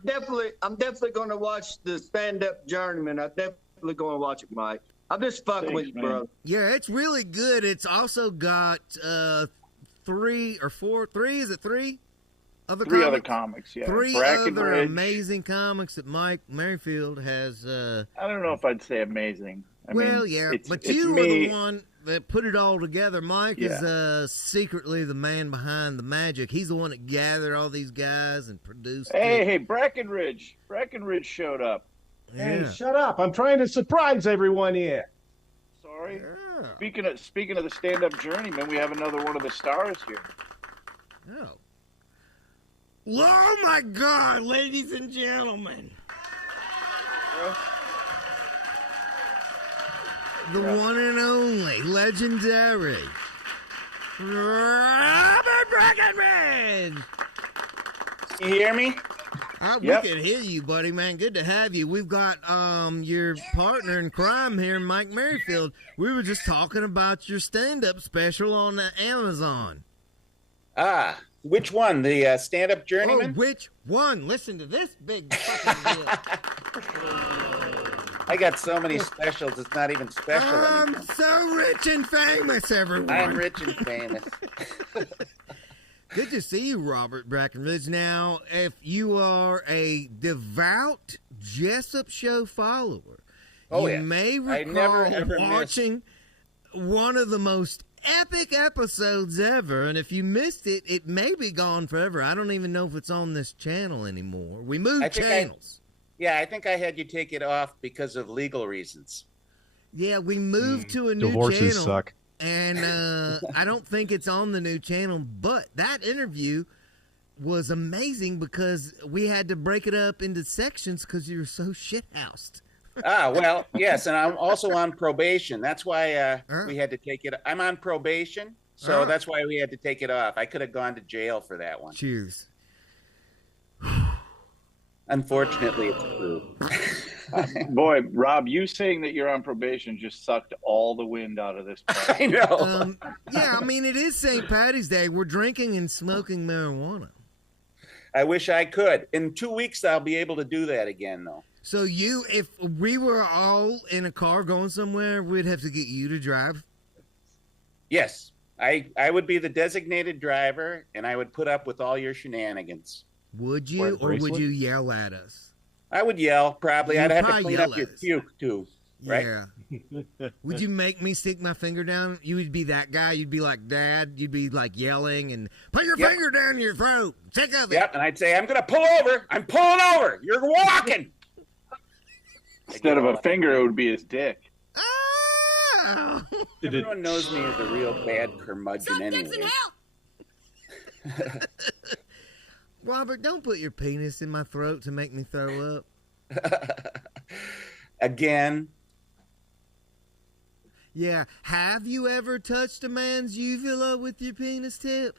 definitely going to watch the stand-up Journeyman. I'm definitely going to watch it, Mike. I'm just fucking Thanks, with you, man. bro. Yeah, it's really good. It's also got three other Three comics? other comics, yeah. Three other Brackenridge. amazing comics that Mike Merrifield has. I don't know if I'd say amazing. I Well, mean, yeah, it's, but it's you were me. the one that put it all together. Mike is secretly the man behind the magic. He's the one that gathered all these guys and produced it. Hey, Brackenridge. Brackenridge showed up. Hey, Yeah. shut up! I'm trying to surprise everyone here. Sorry. Yeah. Speaking of the stand-up journeyman, we have another one of the stars here. Oh. Oh my God, ladies and gentlemen. The one and only, legendary, Robert Breckenridge. You hear me? We Yep. can hear you, buddy, man. Good to have you. We've got your partner in crime here, Mike Merrifield. We were just talking about your stand-up special on Amazon. Ah, which one? The stand-up Oh, journeyman? which one? Listen to this big fucking deal. I got so many specials, it's not even special I'm anymore. so rich and famous, everyone. I'm rich and famous. Good to see you, Robert Brackenridge. Now, if you are a devout Jessup Show follower, Oh, you yeah. may I never, recall ever miss. watching one of the most epic episodes ever. And if you missed it, it may be gone forever. I don't even know if it's on this channel anymore. We moved I think channels. Yeah, I think I had you take it off because of legal reasons. Yeah, we moved to a new Divorces channel. suck. And I don't think it's on the new channel, but that interview was amazing because we had to break it up into sections because you were so shithoused. Ah, well, yes, and I'm also on probation. That's why we had to take it. I'm on probation, so Ah. that's why we had to take it off. I could have gone to jail for that one. Cheers. Unfortunately, it's true. Boy, Rob, you saying that you're on probation just sucked all the wind out of this part. I know. Yeah, I mean, it is St. Patty's Day. We're drinking and smoking marijuana. I wish I could. In 2 weeks, I'll be able to do that again, though. So if we were all in a car going somewhere, we'd have to get you to drive? Yes, I would be the designated driver, and I would put up with all your shenanigans. Would Wear you, a or would bracelet? you yell at us? I would yell, probably. You'd I'd have to probably clean yell up your at us. puke, too. right? Yeah. Would you make me stick my finger down? You would be that guy. You'd be like Dad. You'd be like yelling and put your finger down your throat. Take of it. Yep. And I'd say, I'm going to pull over. I'm pulling over. You're walking. Instead of a finger, it would be his dick. Oh. Everyone knows me as a real bad curmudgeon anyway. Robert, don't put your penis in my throat to make me throw up. Again. Yeah. Have you ever touched a man's uvula with your penis tip?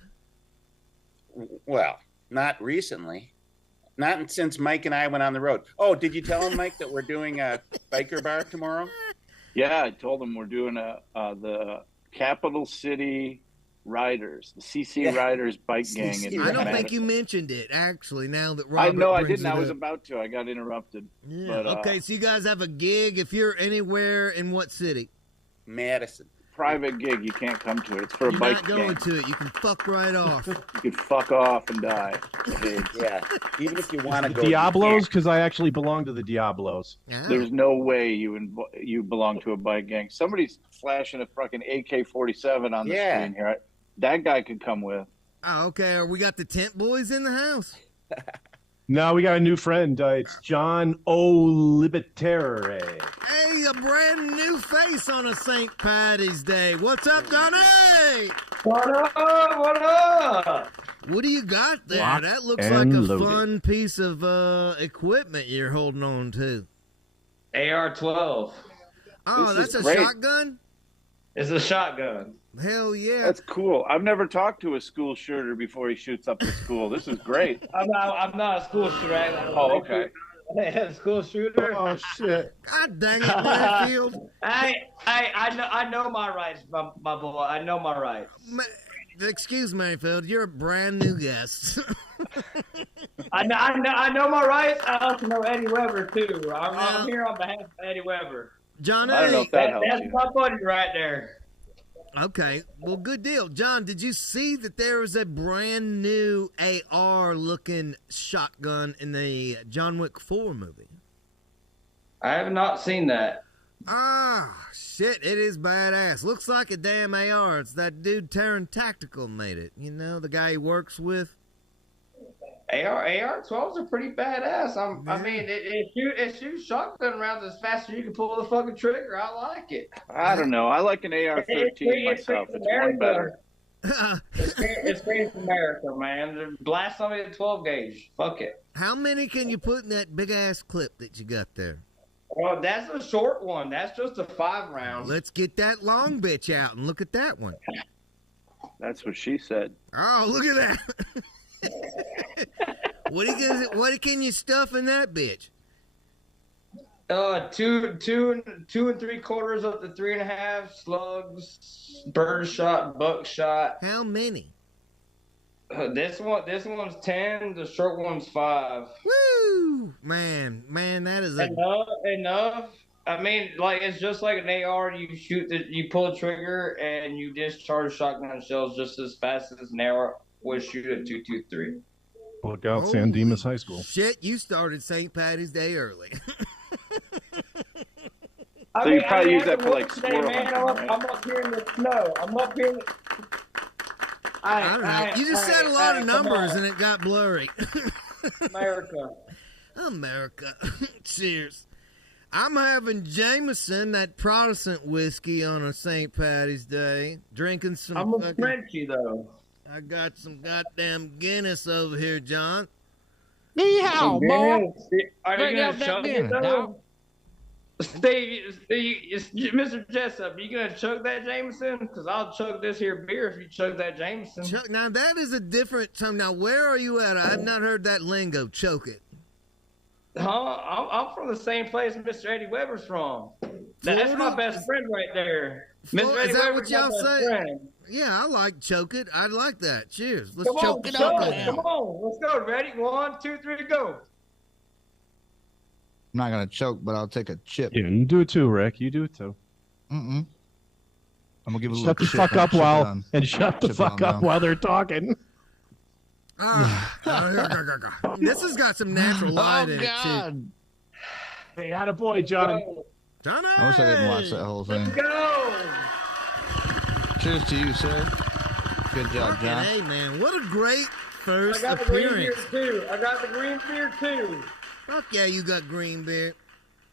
Well, not recently. Not since Mike and I went on the road. Oh, did you tell him, Mike, that we're doing a biker bar tomorrow? Yeah, I told him we're doing the Capital City Riders, the CC Riders bike gang. I don't think you mentioned it, actually, now that Robert I know I brings didn't. it I was up. about to. I got interrupted. Yeah. But, Okay, so you guys have a gig. If you're anywhere in what city? Madison. Private gig. You can't come to it. It's for a You're bike not going gang. to it. You can fuck right off. You could fuck off and die. Yeah. Even if you want to go. Diablos, because I actually belong to the Diablos. Yeah. There's no way you belong to a bike gang. Somebody's flashing a fucking AK-47 on the screen here. That guy could come with. Oh, okay. We got the tent boys in the house. No, we got a new friend. It's John Olibitere. Hey, a brand new face on a St. Patty's Day. What's up, Johnny? What up? What up? What do you got there? Locked That looks and like a loaded. fun piece of equipment you're holding on to. AR-12. Oh, This that's is a great. shotgun? It's a shotgun. Hell yeah. That's cool. I've never talked to a school shooter before he shoots up the school. This is great. I'm not a school shooter. Oh, okay. School shooter. Oh shit! God dang it, Bradfield. I know my rights, my boy. I know my rights. Excuse me, Mayfield. You're a brand new guest. I know my rights. I also know Eddie Weber too. I'm here on behalf of Eddie Weber. Johnny. I don't know if that helps That's you. my buddy right there. Okay, well, good deal. John, did you see that there was a brand new AR-looking shotgun in the John Wick 4 movie? I have not seen that. Ah, shit, it is badass. Looks like a damn AR. It's that dude Terran Tactical made it. You know, the guy he works with. AR-12s are pretty badass. I mean, it shoots shotgun rounds as fast as you can pull the fucking trigger. I like it. I don't know. I like an AR-13 myself. It's one better. It's great for America, man. Blast somebody at 12 gauge. Fuck it. How many can you put in that big-ass clip that you got there? Well, that's a short one. That's just a 5 round. Let's get that long bitch out and look at that one. That's what she said. Oh, look at that. What can you stuff in that bitch? 2 and 3/4 up to 3.5 slugs, bird shot, buckshot. How many? This one's 10. The short one's 5. Woo! Man, that is enough. I mean, like, it's just like an AR. You pull a trigger and you discharge shotgun shells just as fast as an AR would shoot at 223. Look out, San Dimas High School. Shit, you started St. Patty's Day early. So you probably use that for like today, squirrel man. hunting, I'm up here in the snow. I'm up here. I don't know. You just said a lot of numbers and it got blurry. America. Cheers. I'm having Jameson, that Protestant whiskey, on a St. Patty's Day. Drinking some. I'm a Frenchie, though. I got some goddamn Guinness over here, John. Yeehaw, boy. Are Bring you out gonna that chug Guinness, it, though? dog. Steve, Mr. Jessup, you gonna chug that Jameson? Because I'll chug this here beer if you chug that Jameson. Now, that is a different time. Now, where are you at? I have not heard that lingo. Choke it. Huh? I'm from the same place Mr. Eddie Weber's from. That's my best friend right there. Mr. Eddie Is that Weber's what y'all my best say? friend. Yeah, I like choke it. I like that. Cheers. Let's Come choke on, it up right come now. on. Let's go. Ready? 1, 2, 3, go. I'm not gonna choke, but I'll take a chip. Yeah, you do it too, Rick. You do it too. I'm gonna give it a Shut the little fuck chip up chip it while on. shut the Chip it fuck on up down. while they're talking. This has got some natural light in it, too. Hey, attaboy, John. Johnny! I wish I didn't watch that whole thing. Let's go. Cheers to you, sir. Good job, Fucking John. hey, man, what a great first I got the green beer appearance. too. I got the green beer too. Fuck yeah, you got green beer.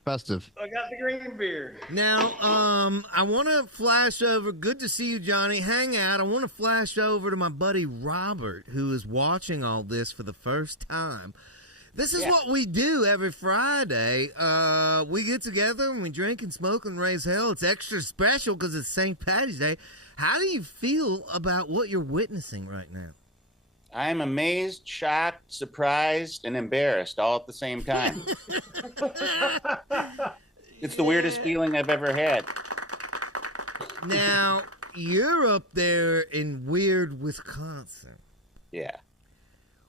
Festive. I got the green beer. Now, I want to flash over. Good to see you, Johnny. Hang out. I want to flash over to my buddy Robert, who is watching all this for the first time. This is what we do every Friday. We get together and we drink and smoke and raise hell. It's extra special because it's St. Patty's Day. How do you feel about what you're witnessing right now? I'm amazed, shocked, surprised, and embarrassed all at the same time. It's the weirdest feeling I've ever had. Now, you're up there in weird Wisconsin. Yeah.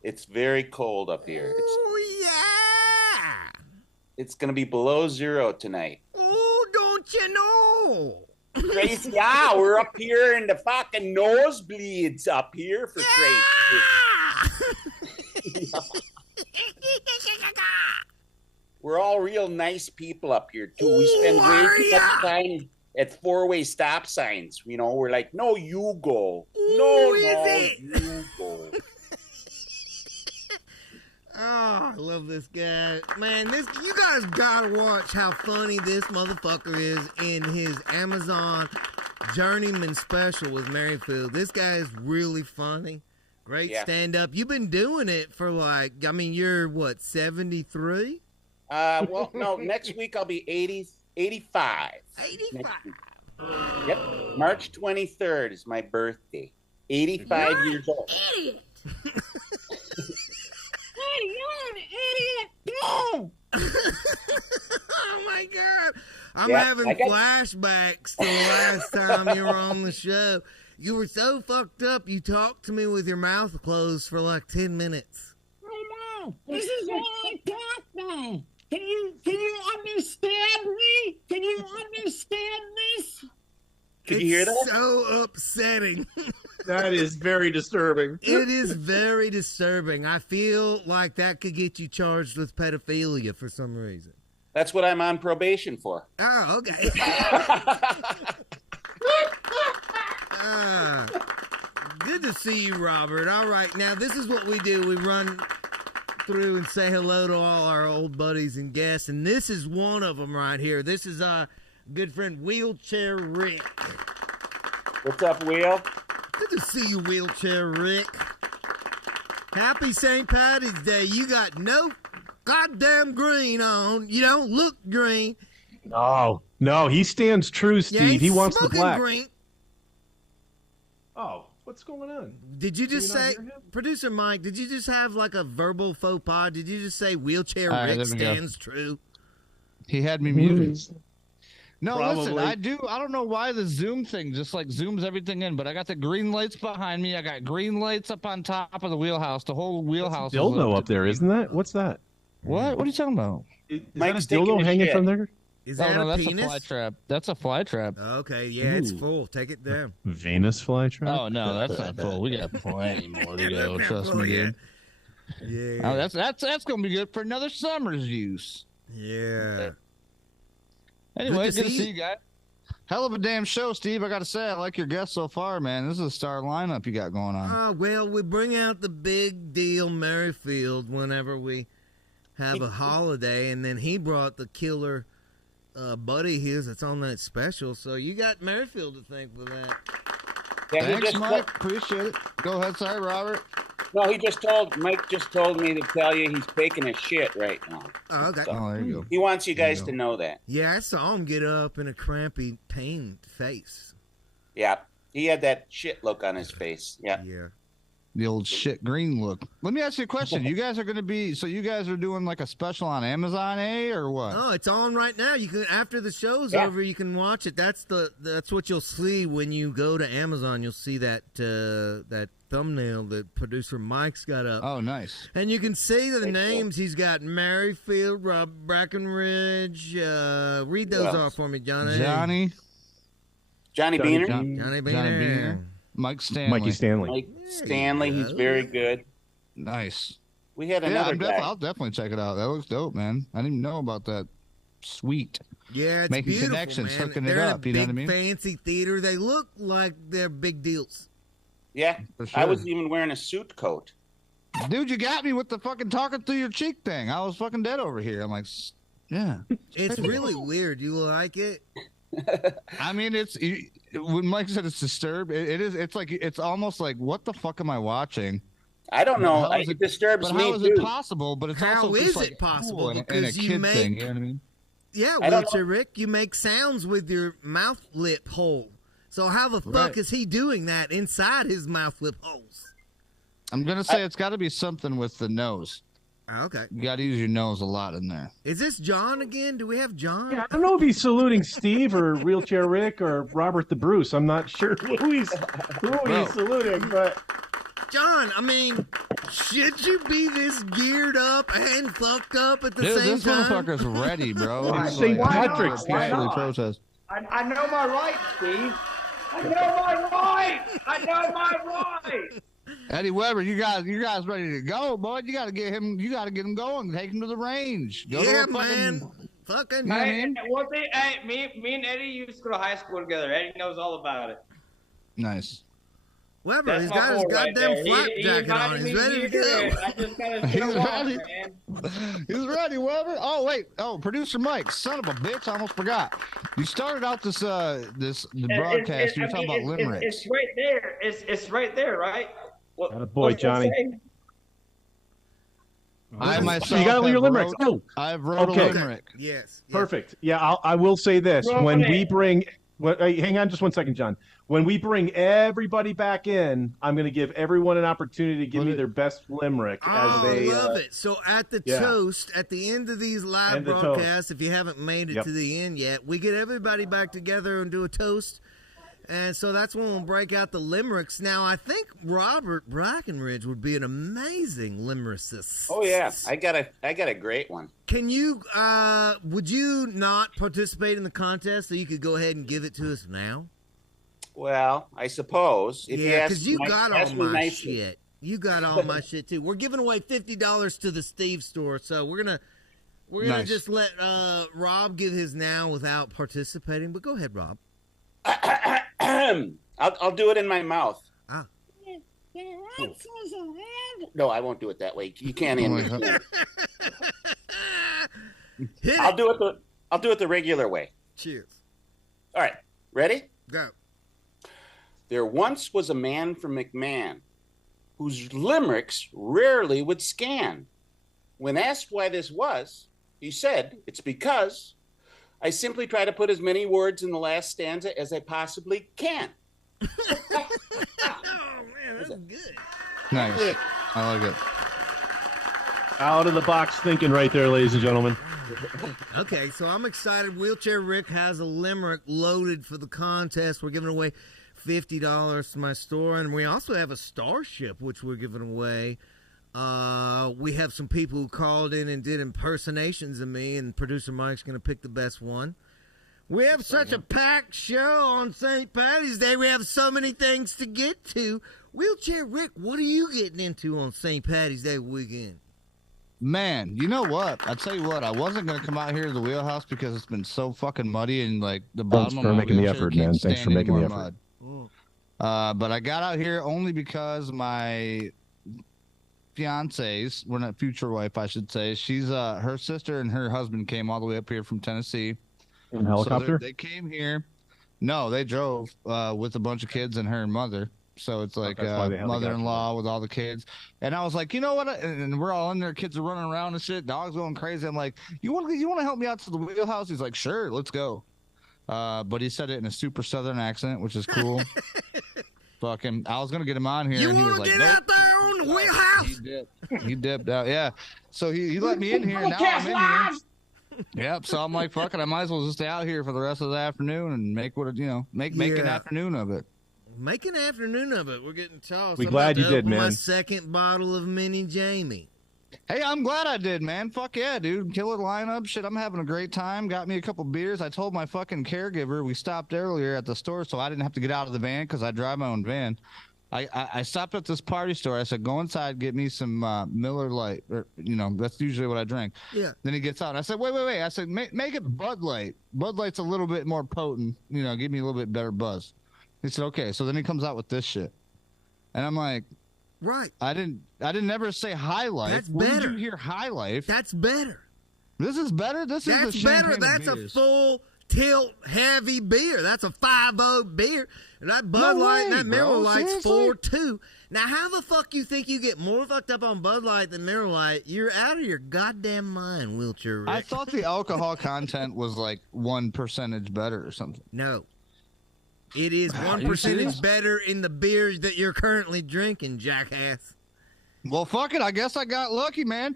It's very cold up here. Oh, yeah. It's going to be below zero tonight. Oh, don't you know? Trace, yeah, we're up here in the fucking nosebleeds up here for Trace. We're all real nice people up here, too. We spend way too much time at four-way stop signs. You know, we're like, no, you go. No, you go. Oh, I love this guy. Man, you guys gotta watch how funny this motherfucker is in his Amazon Journeyman special with Merrifield. This guy is really funny. Great stand-up. You've been doing it for you're what, 73? Well, no, next week I'll be 85. 85. Yep. March 23rd is my birthday. 85 years old. Idiot. Oh my God. I'm having flashbacks to the last time you were on the show. You were so fucked up, you talked to me with your mouth closed for like 10 minutes. Oh, no. This is what I talk now. Can you understand me? Can you understand this? Can you hear that? It's so upsetting. That is very disturbing. It is very disturbing. I feel like that could get you charged with pedophilia for some reason. That's what I'm on probation for. Oh, okay. Good to see you, Robert. All right, now this is what we do. We run through and say hello to all our old buddies and guests, and this is one of them right here. This is our good friend Wheelchair Rick. What's up, Wheel? Good to see you, Wheelchair Rick. Happy St. Patty's Day. You got no goddamn green on. You don't look green. No, he stands true, Steve. He wants the black. Green. Oh, what's going on? Did you just say, Producer Mike, did you just have like a verbal faux pas? Did you just say Wheelchair Rick stands true? He had me muted. No, Probably. listen, I don't know why the Zoom thing just like zooms everything in, but I got the green lights behind me. I got green lights up on top of the wheelhouse. The whole wheelhouse. That's a dildo up there, isn't that? What's that? What? What are you talking about? Is that a dildo hanging from there? Is that a that's penis? a fly trap. That's a fly trap. Okay, yeah, it's full. Take it down. Venus flytrap? Oh no, that's not full. We got plenty more to go. Trust me, dude. Yeah. Oh, that's gonna be good for another summer's use. Yeah. Anyway, good to see you guys. Hell of a damn show, Steve. I got to say, I like your guests so far, man. This is a star lineup you got going on. Well, we bring out the big deal Merrifield whenever we have a holiday, and then he brought the killer buddy his that's on that special. So you got Merrifield to thank for that. Yeah, Thanks, Mike. Appreciate it. Go ahead, sorry, Robert. No, Mike just told me to tell you he's taking a shit right now. Oh, okay. Oh, there you go. He wants you guys to know that. Yeah, I saw him get up in a crampy, pained face. Yeah, he had that shit look on his face. Yeah. Yeah. The old shit green look. Let me ask you a question. You guys are going to be, so you guys are doing like a special on Amazon, or what? Oh, it's on right now. You can, after the show's over, you can watch it. That's what you'll see when you go to Amazon. You'll see that that thumbnail that producer Mike's got up. Oh, nice. And you can see the names. He's got Merrifield, Rob Brackenridge. Read those off for me, Johnny. Johnny Beaner. Johnny Beaner. Mike Stanley. Mikey Stanley. Mike Stanley, he's very good. Nice. We had another guy. I'll definitely check it out. That looks dope, man. I didn't even know about that. sweet. Yeah, it's making beautiful, connections, man. hooking They're it in up. a You know big, what I mean? fancy theater. They look like they're big deals. Yeah, For sure. I was even wearing a suit coat. Dude, you got me with the fucking talking through your cheek thing. I was fucking dead over here. I'm like, yeah. It's really weird. You like it? I mean, when Mike said it's disturbed, it is. It's like it's almost like, what the fuck am I watching? I don't know. How is It disturbs But me how is too. it possible? But it's How also is just it like possible? cool and a Because you kid make- thing. You know what I mean? Yeah, I don't wheelchair Rick, you make sounds with your mouth lip hole. So how the fuck Right. is he doing that inside his mouth lip holes? I'm gonna say it's got to be something with the nose. Okay. You got to use your nose a lot in there. Is this John again? Do we have John? Yeah, I don't know if he's saluting Steve or Wheelchair Rick or Robert the Bruce. I'm not sure who he's saluting, but John, I mean, should you be this geared up and fucked up at the Dude, same this time? motherfucker's ready, bro. He's St. like, Patrick's I'm Day. gonna peacefully protest. I know my rights, Steve. I know my rights. I know my rights. Eddie Weber, you guys ready to go, boy? You got to get him going. Take him to the range. Go Yeah, to a fucking, man. Fucking. You know what I mean? One thing, hey, me and Eddie used to go to high school together. Eddie knows all about it. Nice. Weber, That's he's my got his boy right goddamn there. flak He jacket on. invited He's me ready to here. go. I just gotta He's show up, ready. man. He's ready, Weber. Oh wait. Oh, producer Mike, son of a bitch, I almost forgot. You started out this broadcast. You were talking about limericks. It's right there. It's right there, right? Atta boy, Johnny. I myself you got all your have limericks. wrote- I've wrote okay. a limerick. Yes. Perfect. Yeah, I will say this. When we bring, hang on just one second, John. When we bring everybody back in, I'm going to give everyone an opportunity to give me their best limerick as they. I love it. So at the toast, at the end of these live End the toast. broadcasts, if you haven't made it Yep. to the end yet, we get everybody back together and do a toast. And so that's when we'll break out the limericks. Now, I think Robert Brackenridge would be an amazing limericist. Oh yeah, I got a great one. Can you, would you not participate in the contest so you could go ahead and give it to us now? Well, I suppose. If Yeah, because you got all my shit. You got all my shit too. We're giving away $50 to the Steve store, so we're gonna Nice. just let Rob give his now without participating. But go ahead, Rob. I'll do it in my mouth. Ah. No, I won't do it that way. You can't end Oh, it. Hit I'll it. do it the regular way. Cheers. All right, ready? Go. There once was a man from McMahon whose limericks rarely would scan. When asked why this was, he said, "It's because I simply try to put as many words in the last stanza as I possibly can." Oh man, that's good. Nice. I like it. Out of the box thinking right there, ladies and gentlemen. Okay, so I'm excited. Wheelchair Rick has a limerick loaded for the contest. We're giving away $50 to my store, and we also have a Starship, which we're giving away. We have some people who called in and did impersonations of me, and producer Mike's going to pick the best one. We have such a packed show on St. Patty's Day. We have so many things to get to. Wheelchair Rick, what are you getting into on St. Patty's Day weekend? Man, you know what? I tell you what, I wasn't gonna come out here to the wheelhouse because it's been so fucking muddy and like the bottom of for my making the wheelchair effort, can't man. Thanks stand for any making the more effort. mud. But I got out here only because my fiance's, we're not future wife, I should say. She's her sister and her husband came all the way up here from Tennessee. In a helicopter? So they came here. No, they drove with a bunch of kids and her mother. So it's like That's why they mother-in-law with all the kids. And I was like, you know what? And we're all in there. Kids are running around and shit. Dogs going crazy. I'm like, you want to help me out to the wheelhouse? He's like, sure, let's go. But he said it in a super southern accent, which is cool. Fucking, I was gonna get him on here, and he was like, get nope. out there on the wheelhouse? He dipped out. Yeah. So he let me in here. And now I'm in here. Yep. So I'm like, fuck it. I might as well just stay out here for the rest of the afternoon and make an afternoon of it. Make an afternoon of it. We're getting tossed. We I'm glad about you to did, open My man. second bottle of Mini Jamie. Hey, I'm glad I did, man. Fuck yeah, dude. Killer lineup. Shit, I'm having a great time. Got me a couple beers. I told my fucking caregiver we stopped earlier at the store so I didn't have to get out of the van because I drive my own van. I stopped at this party store. I said, go inside, get me some Miller Lite, or that's usually what I drink. Yeah. Then he gets out. I said, wait. I said, make it Bud Light. Bud Light's a little bit more potent. Give me a little bit better buzz. He said, okay. So then he comes out with this shit, and I'm like, right. I didn't ever say High Life. That's When better. did you hear High Life? That's better. This is better. That's better. That's a full tilt heavy beer. That's a 5.0 beer. And that Bud Light and that Miller Lite's 4.2. Now, how the fuck you think you get more fucked up on Bud Light than Miller Lite? You're out of your goddamn mind, Wheelchair Rick. I thought the alcohol content was like 1% better or something. No. It is 1% better in the beers that you're currently drinking, jackass. Well, fuck it. I guess I got lucky, man.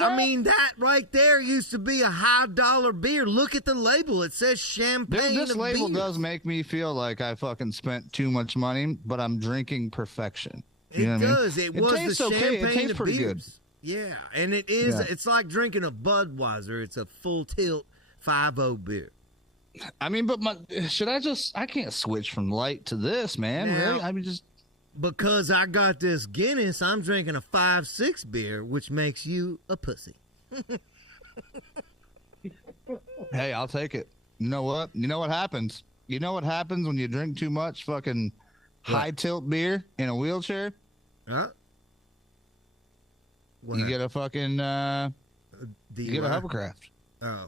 I mean, that right there used to be a high dollar beer. Look at the label. It says champagne. This label beer. does make me feel like I fucking spent too much money, but I'm drinking perfection. It does. It was tastes the okay. champagne It tastes of pretty beers. good. Yeah, and it is. Yeah. It's like drinking a Budweiser. It's a full tilt 5.0 beer. I mean, but I can't switch from light to this, man. Now, really? I mean, just because I got this Guinness, I'm drinking a 5.6 beer, which makes you a pussy. Hey, I'll take it. You know what? You know what happens? You know what happens when you drink too much fucking high tilt beer in a wheelchair? Huh? You get a fucking you get a hovercraft. Oh.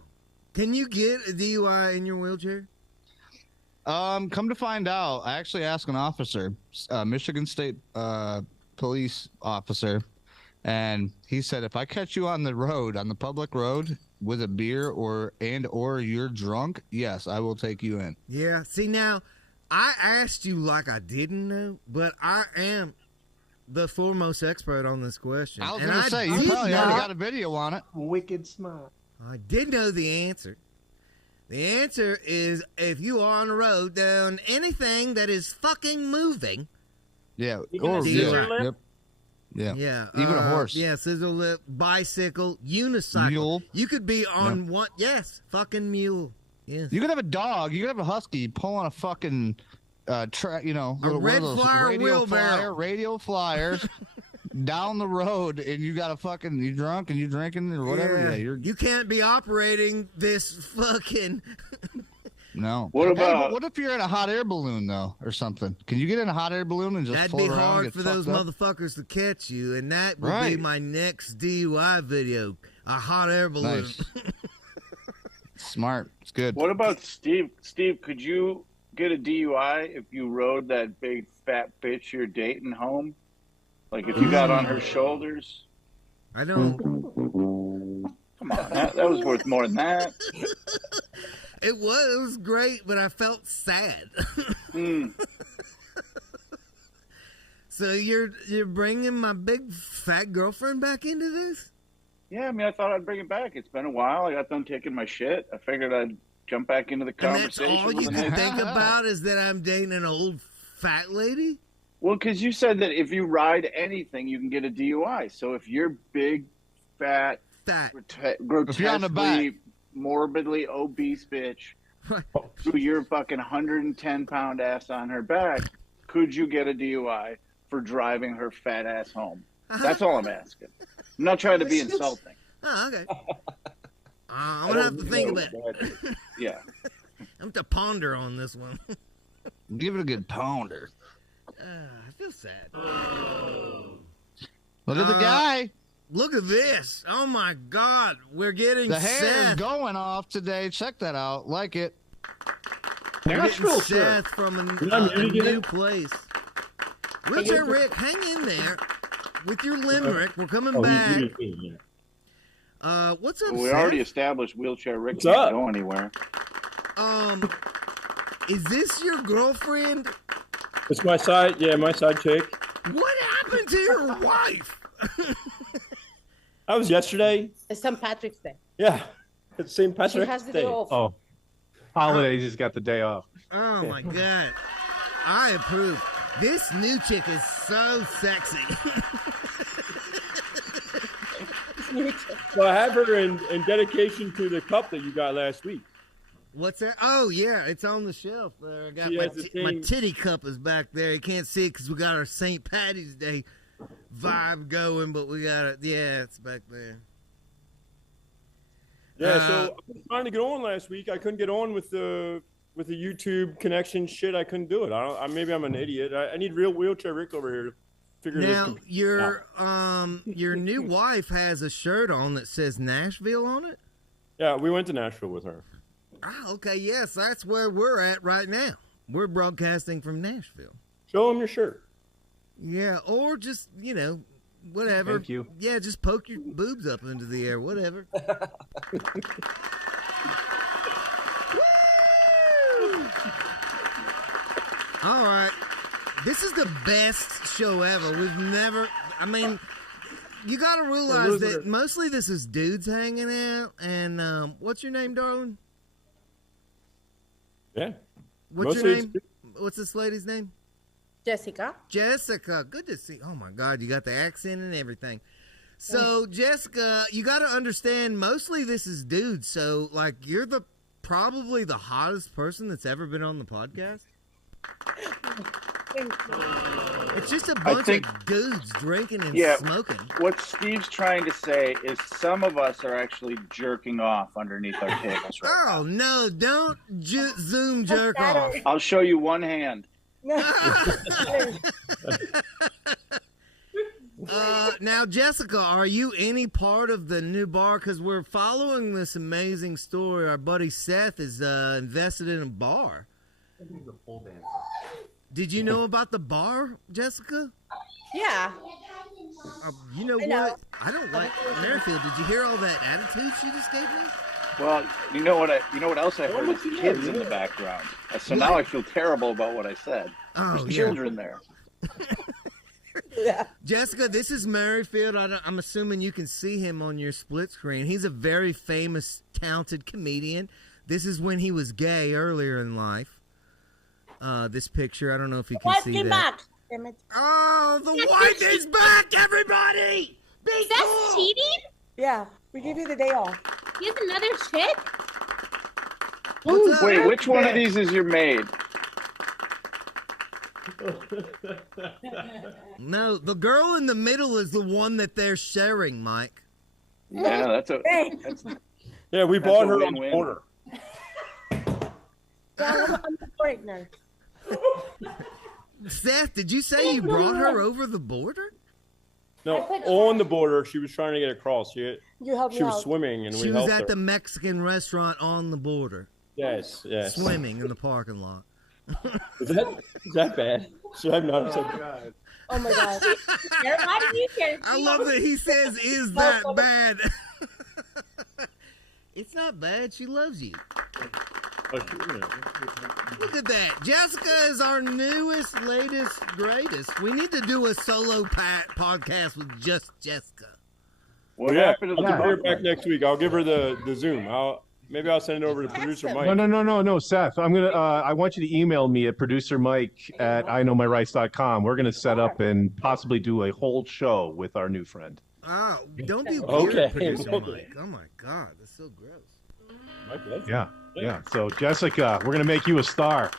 Can you get a DUI in your wheelchair? Come to find out, I actually asked an officer, Michigan State police officer, and he said if I catch you on the road, on the public road, with a beer or you're drunk, yes, I will take you in. Yeah. See, now, I asked you like I didn't know, but I am the foremost expert on this question. I was going to say, you probably already got a video on it. Wicked smart. I did know the answer. The answer is if you are on the road doing anything that is fucking moving. Yeah. Even a scissor lip? Yep. Yeah. Yeah. Even a horse. Yeah, scissor lip, bicycle, unicycle. Mule. You could be on one. Yes, fucking mule. Yes. You could have a dog. You could have a husky pulling a fucking track. A red flyer wheelbarrow. Radio flyers down the road, and you got a fucking you drunk and you drinking or whatever. Yeah, you can't be operating this fucking. No. What but what if you're in a hot air balloon though, or something? Can you get in a hot air balloon and just That'd float be around and hard get for those fucked up? motherfuckers to catch you, and that would be my next DUI video. A hot air balloon. Nice. Smart. It's good. What about Steve? Steve, could you get a DUI if you rode that big fat bitch you're dating home? Like if you got on her shoulders? I don't. Come on, that was worth more than that. It was great, but I felt sad. So you're bringing my big fat girlfriend back into this? Yeah, I mean, I thought I'd bring it back. It's been a while. I got done taking my shit. I figured I'd jump back into the conversation. And that's all you can think about is that I'm dating an old fat lady? Well, because you said that if you ride anything, you can get a DUI. So if you're big, fat, grotesquely, morbidly obese bitch threw your fucking 110-pound ass on her back, could you get a DUI for driving her fat ass home? That's all I'm asking. I'm not trying to be insulting. Oh, okay. I'm going to have to think about it. Yeah. I'm going to ponder on this one. Give it a good ponder. I feel sad. Look at the guy. Look at this. Oh, my God. We're getting The hair is Seth. going off today. Check that out. Like it. We're getting Natural, Seth sir. from a muted new yet? place. Wheelchair Rick, hang in there with your limerick. We're coming Oh, back. he's muted. What's up, Well, we Seth? already established Wheelchair Rick What's can't up? go anywhere. Is this your girlfriend? It's my side. Yeah, my side chick. What happened to your wife? I was yesterday. It's St. Patrick's Day. Yeah, it's St. She Patrick's has the Day. day off. Oh, holidays. He's got the day off. Oh my God. I approve. This new chick is so sexy. So I have her in dedication to the cup that you got last week. What's that? Oh, yeah, it's on the shelf there. I got my titty cup is back there. You can't see it because we got our St. Patty's Day vibe going, but we got it. Yeah, it's back there. Yeah, so I was trying to get on last week. I couldn't get on with the YouTube connection shit. I couldn't do it. Maybe I'm an idiot. I need real wheelchair Rick over here to figure this out. Now, your new wife has a shirt on that says Nashville on it? Yeah, we went to Nashville with her. Ah, okay, yes, that's where we're at right now. We're broadcasting from Nashville. Show them your shirt. Yeah, or just, whatever. Thank you. Yeah, just poke your boobs up into the air, whatever. All right. This is the best show ever. We've never, you got to realize that mostly this is dudes hanging out. And what's your name, darling? Yeah. What's your name? What's this lady's name? Jessica. Jessica. Good to see. Oh, my God. You got the accent and everything. So, Jessica, you got to understand, mostly this is dudes. So, you're probably the hottest person that's ever been on the podcast. It's just a bunch of dudes drinking and smoking. What Steve's trying to say is some of us are actually jerking off underneath our tables right now. No, don't Zoom jerk off. I'll show you one hand. Now, Jessica, are you any part of the new bar? Because we're following this amazing story. Our buddy Seth is invested in a bar. He's a pole dancer. Did you know about the bar, Jessica? Yeah. You know what? I don't like Merrifield. Did you hear all that attitude she just gave me? Well, you know what else I heard? It's kids in the background. So now I feel terrible about what I said. Oh, There's children there. Yeah. Jessica, this is Merrifield. I'm assuming you can see him on your split screen. He's a very famous, talented comedian. This is when he was gay earlier in life. This picture, I don't know if you can see that. Back. Damn it. Oh, the wife is back, everybody! Is that cheating? Yeah, we give you the day off. He has another chick? Wait, which one of these is your maid? No, the girl in the middle is the one that they're sharing, Mike. Yeah, that's yeah, we bought her on the border. Yeah, I'm a partner. Seth, did you say you brought her over the border? No, on the border. She was trying to get across. She was swimming, and she we was helped at her. the Mexican restaurant on the border. Yes. Swimming in the parking lot. Is that bad? Should I not have said that? Oh my God. I love that he says, "Is that bad?" It's not bad. She loves you. Look at that. Jessica is our newest, latest, greatest. We need to do a solo podcast with just Jessica. What happened to I'll give her back next week. I'll give her the Zoom. Maybe I'll send it over to producer Mike. No, Seth. I want you to email me at producermike@iknowmyrights.com. We're gonna set up and possibly do a whole show with our new friend. Oh, don't be weird, producer Mike. Oh my God, that's so gross. Yeah. So Jessica, we're gonna make you a star.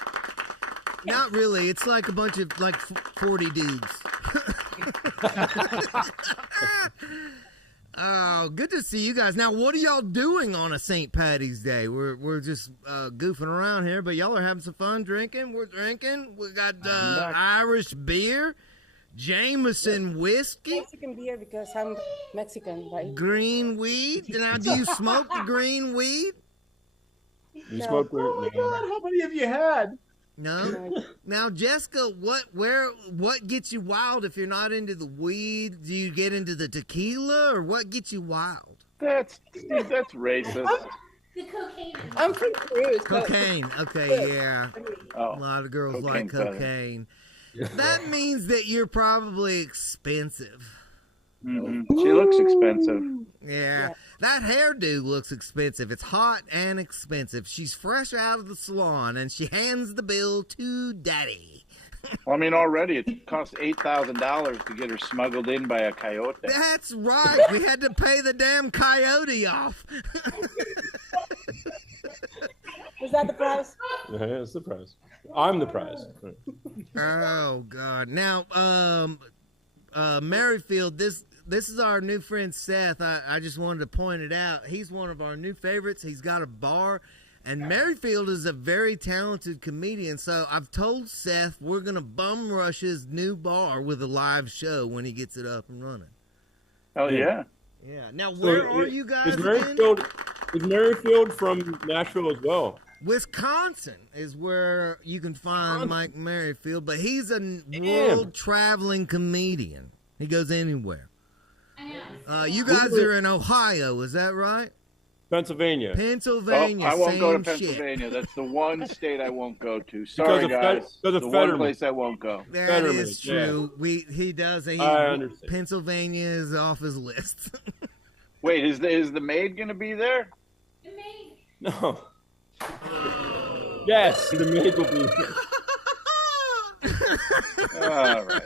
Not really. It's like a bunch of 40 dudes. Oh, good to see you guys. Now, what are y'all doing on a St. Patty's Day? We're just goofing around here, but y'all are having some fun drinking. We're drinking. We got Irish beer, Jameson whiskey. Mexican beer because I'm Mexican, right? Green weed. Now, do you smoke the green weed? You smoke weed? Oh my God! How many have you had? No. Now, Jessica, what gets you wild if you're not into the weed? Do you get into the tequila, or what gets you wild? That's racist. The cocaine. I'm from Peru. Cocaine. Okay, yeah. Oh, a lot of girls like cocaine's cocaine. That means that you're probably expensive. Mm-hmm. She looks expensive. Yeah. That hairdo looks expensive. It's hot and expensive. She's fresh out of the salon, and she hands the bill to Daddy. Well, I mean, already it cost $8,000 to get her smuggled in by a coyote. That's right. We had to pay the damn coyote off. Was Is that the prize? Yeah, it's the prize. I'm the prize. Oh God! Now, Merrifield, this is our new friend Seth. I just wanted to point it out. He's one of our new favorites. He's got a bar, and Merrifield is a very talented comedian. So I've told Seth we're gonna bum rush his new bar with a live show when he gets it up and running. Oh yeah. Yeah. Now, where are you guys Is again? Merrifield from Nashville as well? Wisconsin is where you can find Mike Merrifield, but he's a world traveling comedian. He goes anywhere. You guys are in Ohio, is that right? Pennsylvania. Pennsylvania. I won't go to same shit. Pennsylvania. That's the one state I won't go to. Sorry, guys. Because of the one Fetterman. place I won't go. That is true. He does. I understand. Pennsylvania is off his list. Wait, is the maid going to be there? No. Yes, the maid will be here. All right.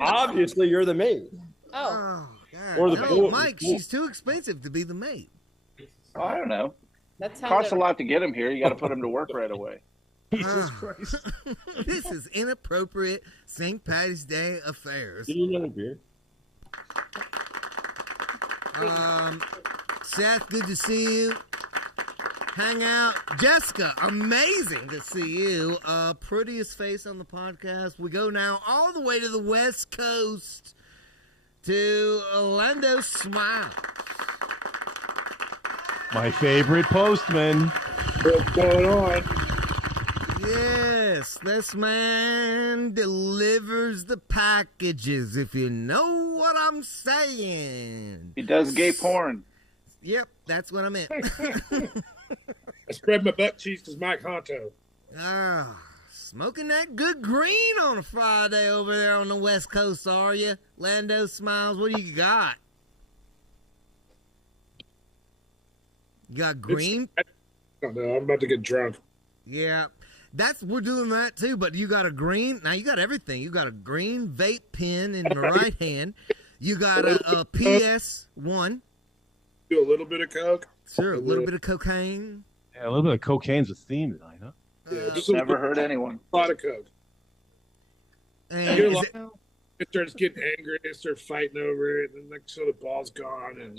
Obviously, you're the maid. Oh. God. Or the No, bull- Mike, she's too expensive to be the maid. Oh, I don't know. That's how Costs a they're- lot to get him here. You got to put him to work right away. Jesus Christ. This is inappropriate St. Patty's Day affairs. Do you know beer? Seth, good to see you. Hang out. Jessica, amazing to see you. Prettiest face on the podcast. We go now all the way to the West Coast to Orlando Smile. My favorite postman. What's going on? Yes, this man delivers the packages, if you know what I'm saying. He does gay porn. Yep, that's what I meant. I spread my butt cheeks as Mike Honto. Ah, smoking that good green on a Friday over there on the West Coast, are you? Lando Smiles, what do you got? You got green? I don't know. I'm about to get drunk. Yeah, we're doing that too, but you got a green. Now you got everything. You got a green vape pen in your right hand. You got a PS1. Do a little bit of coke. Sure, a little bit of cocaine. Yeah, a little bit of cocaine's a theme tonight, huh? Yeah, just Never heard anyone. A lot of coke. And Get a lot- it starts getting angry. They start fighting over it, and then so the ball's gone. And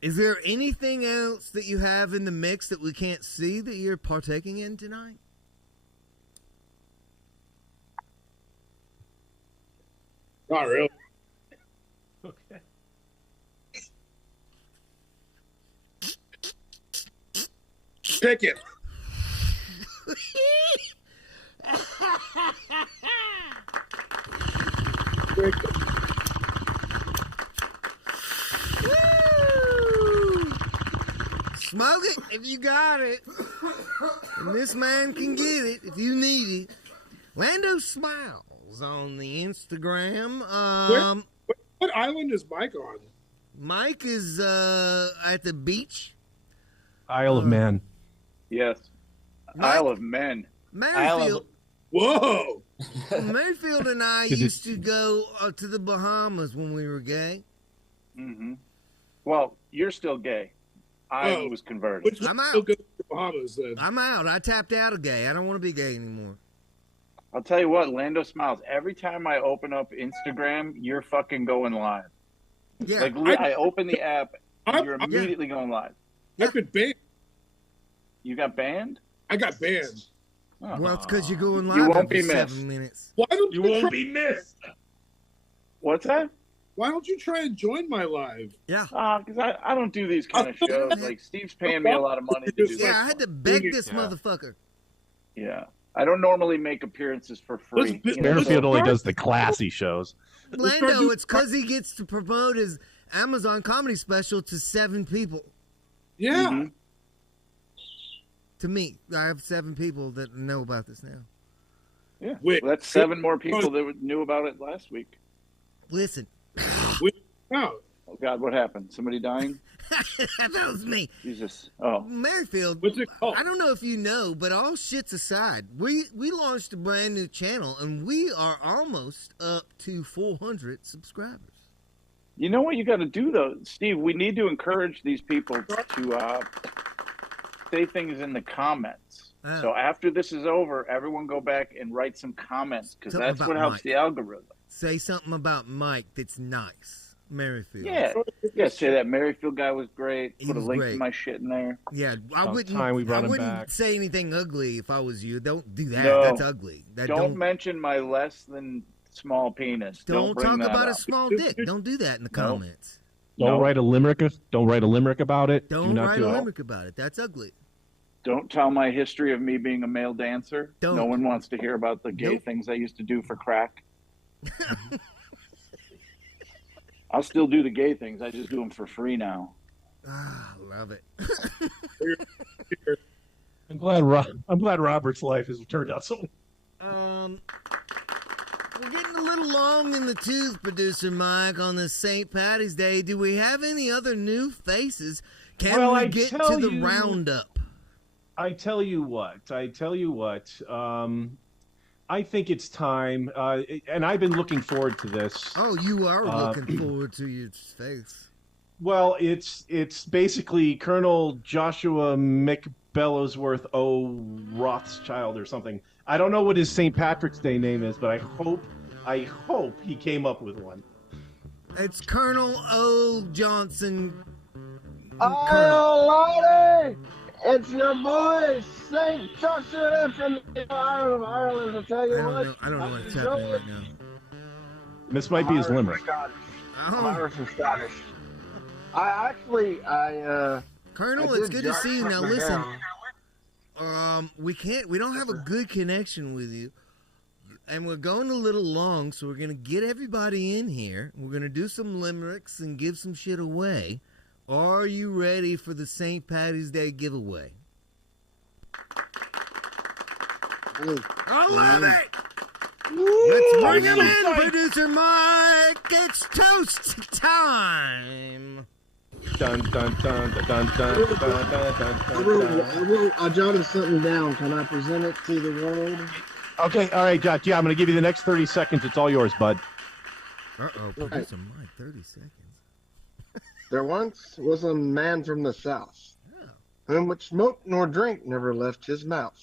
is there anything else that you have in the mix that we can't see that you're partaking in tonight? not really. Okay. Pick it. Pick it. Smoke it if you got it. And this man can get it if you need it. Lando Smiles on the Instagram. What island is Mike on? Mike is at the beach. Isle of Man. Yes. Mike? Isle of Men. Merrifield. Whoa! Merrifield and I used to go to the Bahamas when we were gay. Mm-hmm. Well, you're still gay. I was converted. I'm out. Go to the Bahamas then. I'm out. I tapped out of gay. I don't want to be gay anymore. I'll tell you what, Lando Smiles, every time I open up Instagram, you're fucking going live. Yeah. Like, I open the app, and you're immediately going live. I've been banned. You got banned? I got banned. Oh. Well, it's because you're going live You won't every be missed. 7 minutes. Why don't You you won't try, be missed. What's that? Why don't you try and join my live? Yeah. Because I don't do these kind of shows. Like, Steve's paying me a lot of money to do this. Yeah, I had to beg this motherfucker. Yeah. I don't normally make appearances for free. you know, Merrifield so- only does the classy shows. Lando, it's because he gets to promote his Amazon comedy special to 7 people. Yeah. Mhm. To me, I have 7 people that know about this now. Yeah. Wait, Well, that's 7 more people that knew about it last week. Listen, No. Oh, God, what happened? Somebody dying? that was me. Jesus. Oh. Merrifield, What's it called? I don't know if you know, but all shits aside, we launched a brand new channel, and we are almost up to 400 subscribers. You know what you got to do, though, Steve? We need to encourage these people to say things in the comments. So after this is over, everyone go back and write some comments because Something that's about what helps Mike. the algorithm. Say something about Mike that's nice. Merrifield. Yeah. Say that Merrifield guy was great. He Put a was link great. to my shit in there. Yeah, I wouldn't. time we brought I him wouldn't back. say anything ugly if I was you. Don't do that. No. That's ugly. Don't mention my less than small penis. Don't bring talk that about a up. small dick. Don't do that in the comments. Don't write a limerick. Don't write a limerick about it. Don't do not write do a it. limerick about it. That's ugly. Don't tell my history of me being a male dancer. Don't. No one wants to hear about the gay Nope. things I used to do for crack. I'll still do the gay things. I just do them for free now. Love it. I'm glad Robert's life has turned out so. We're getting a little long in the tooth, producer Mike, on this St. Patty's Day. Do we have any other new faces? Can Well, we I get tell to the you- roundup? I tell you what. I think it's time, and I've been looking forward to this. Oh, you are looking forward to your face. Well, it's basically Colonel Joshua McBellowsworth O. Rothschild or something. I don't know what his St. Patrick's Day name is, but I hope he came up with one. It's Colonel O. Johnson. Oh, Lordy! It's your boy, St. Joshua from the Isle of Ireland, I tell you what. I don't know what's happening right now. This might be his limerick. I'm Irish and Scottish. Colonel, it's good to see you. Now listen, we don't have a good connection with you, and we're going a little long, so we're gonna get everybody in here. We're gonna do some limericks and give some shit away. Are you ready for the St. Patty's Day giveaway? I love it! Let's bring him in, producer Mike! It's toast time! Dun dun dun dun dun dun dun dun dun. I jotted something down. Can I present it to the world? Okay, all right, Josh. Yeah, I'm going to give you the next 30 seconds. It's all yours, bud. Uh-oh, producer Mike, 30 seconds. There once was a man from the south, whom which smoke nor drink never left his mouth.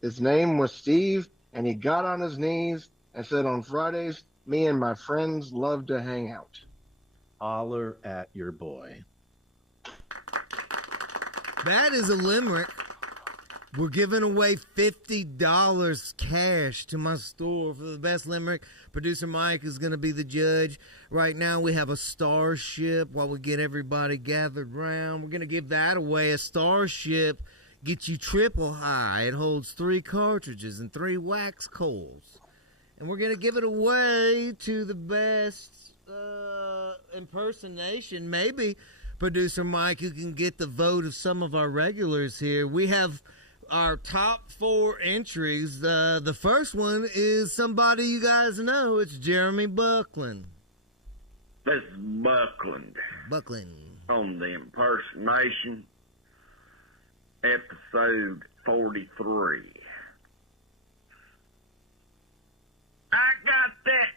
His name was Steve, and he got on his knees and said, on Fridays, me and my friends love to hang out. Holler at your boy. That is a limerick. We're giving away $50 cash to my store for the best limerick. Producer Mike is going to be the judge. Right now we have a Starship while we get everybody gathered round. We're going to give that away. A Starship gets you triple high. It holds 3 cartridges and 3 wax coals. And we're going to give it away to the best impersonation. Maybe, Producer Mike, you can get the vote of some of our regulars here. We have our top 4 entries. The first one is somebody you guys know. It's Jeremy Buckland. This is Buckland. On the impersonation, episode 43. I got that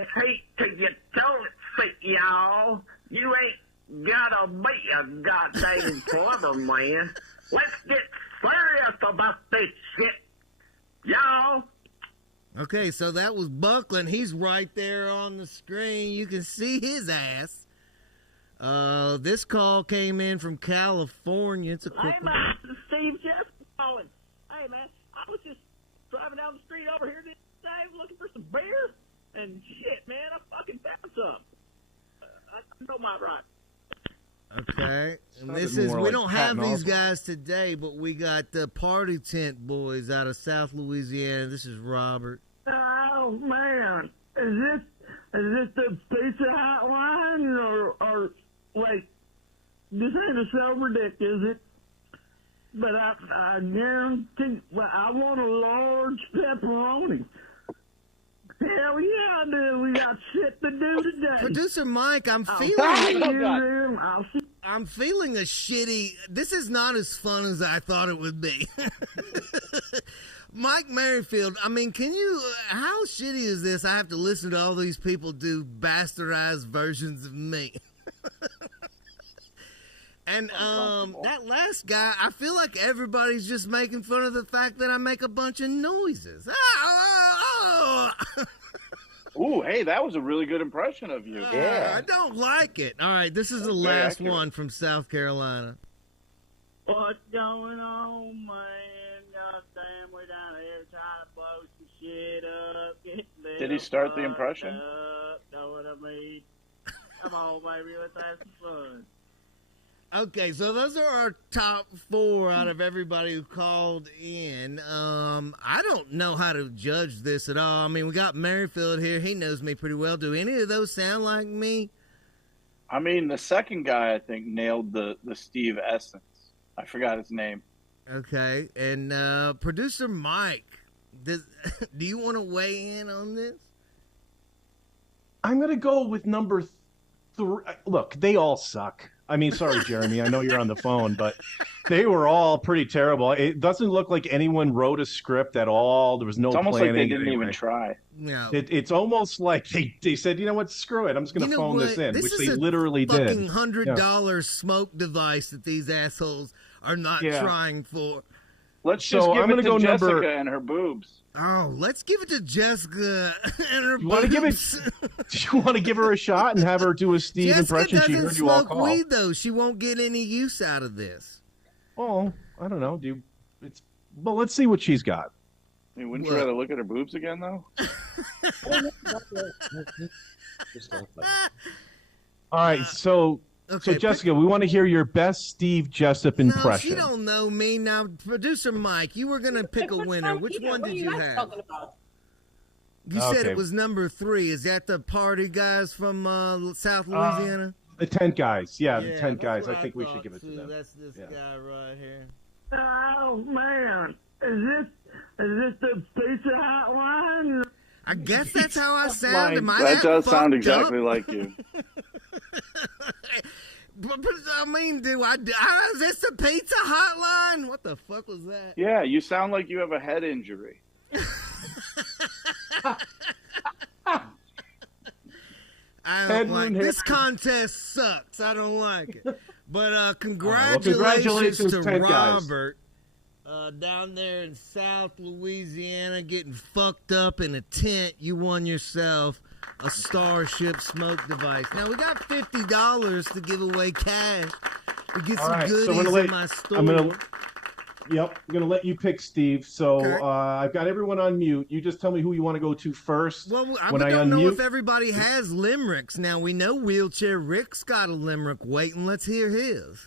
ass heat to your toilet seat, y'all. You ain't gotta be a goddamn clever man. Let's get serious about this shit, y'all. Okay, so that was Buckland. He's right there on the screen. You can see his ass. This call came in from California. It's a quick Hey, man, this is Steve Jessup calling. Hey, man, I was just driving down the street over here today looking for some beer, and shit, man, I fucking found some. I know my right. Okay, and Sounded this is, more we like don't Patton have these Oswalt. guys today, but we got the Party Tent Boys out of South Louisiana. This is Robert. Oh, man, is this the Pizza Hut line, or wait, this ain't a sober dick, is it? But I guarantee, well, I want a large pepperoni. Hell yeah, I do. We got shit to do today. Producer Mike, I'm I'll feeling see you there. I'll see. I'm feeling a shitty. This is not as fun as I thought it would be. Mike Merrifield, I mean, can you? How shitty is this? I have to listen to all these people do bastardized versions of me. And that last guy, I feel like everybody's just making fun of the fact that I make a bunch of noises. Ooh, hey, that was a really good impression of you. I don't like it. All right, this is the last one from South Carolina. What's going on, man? Goddamn, we're down here trying to blow some shit up. Did he start the impression? Know what I mean? Come on, baby, let's have some fun. Okay, so those are our top 4 out of everybody who called in. I don't know how to judge this at all. I mean, we got Merrifield here. He knows me pretty well. Do any of those sound like me? I mean, the second guy, I think, nailed the Steve Essence. I forgot his name. Okay, and producer Mike, do you want to weigh in on this? I'm going to go with number 3. Look, they all suck. I mean, sorry, Jeremy. I know you're on the phone, but they were all pretty terrible. It doesn't look like anyone wrote a script at all. There was no planning. It's almost like they didn't even try. No. It's almost like they said, you know what, screw it. I'm just going to phone this in, which they literally did. This is a fucking $100 smoke device that these assholes are not trying for. Let's just give it to Jessica and her boobs. Oh, let's give it to Jessica and her You want to give it? Do you want to give her a shot and have her do a Steve impression? She heard you all call. Weed though. She won't get any use out of this. Oh, I don't know. Well, let's see what she's got. I mean, wouldn't you rather look at her boobs again, though? All right, so Jessica, we want to hear your best Steve Jessup impression. No, she don't know me. Now, producer Mike, you were going to pick a winner. Which one did you have? You said it was number 3. Is that the party guys from South Louisiana? The tent guys. Yeah, the tent guys. I think we should give it to them. That's this guy right here. Oh, man. Is this the Pizza Hut one? I guess that's how I sound. Am I that does sound exactly up? like you. But I mean, is this the pizza hotline? What the fuck was that? Yeah, you sound like you have a head injury. I don't like this contest sucks. I don't like it. But congratulations to Robert down there in South Louisiana getting fucked up in a tent. You won yourself a Starship smoke device. Now we got $50 to give away cash to get some goodies in my store. I'm gonna let you pick Steve. So I've got everyone on mute. You just tell me who you want to go to first. Well, I don't know if everybody has limericks. Now we know Wheelchair Rick's got a limerick waiting. Let's hear his.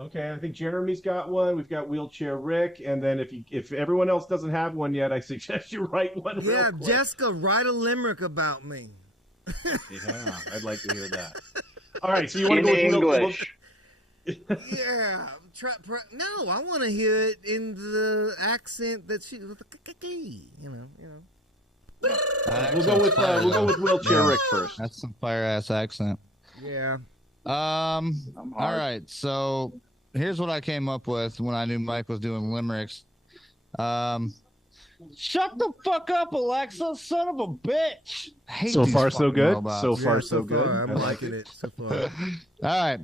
Okay, I think Jeremy's got one. We've got Wheelchair Rick, and then if everyone else doesn't have one yet, I suggest you write one. Yeah, real quick. Jessica, write a limerick about me. Yeah, I'd like to hear that. All right, so you want to go with English? Yeah, no, I want to hear it in the accent that she, you know. We'll go with Wheelchair Rick first. That's some fire ass accent. Yeah. All right, so here's what I came up with when I knew Mike was doing limericks. Shut the fuck up, Alexa, son of a bitch. So far, so good. So far, so good. I'm liking it so far. All right.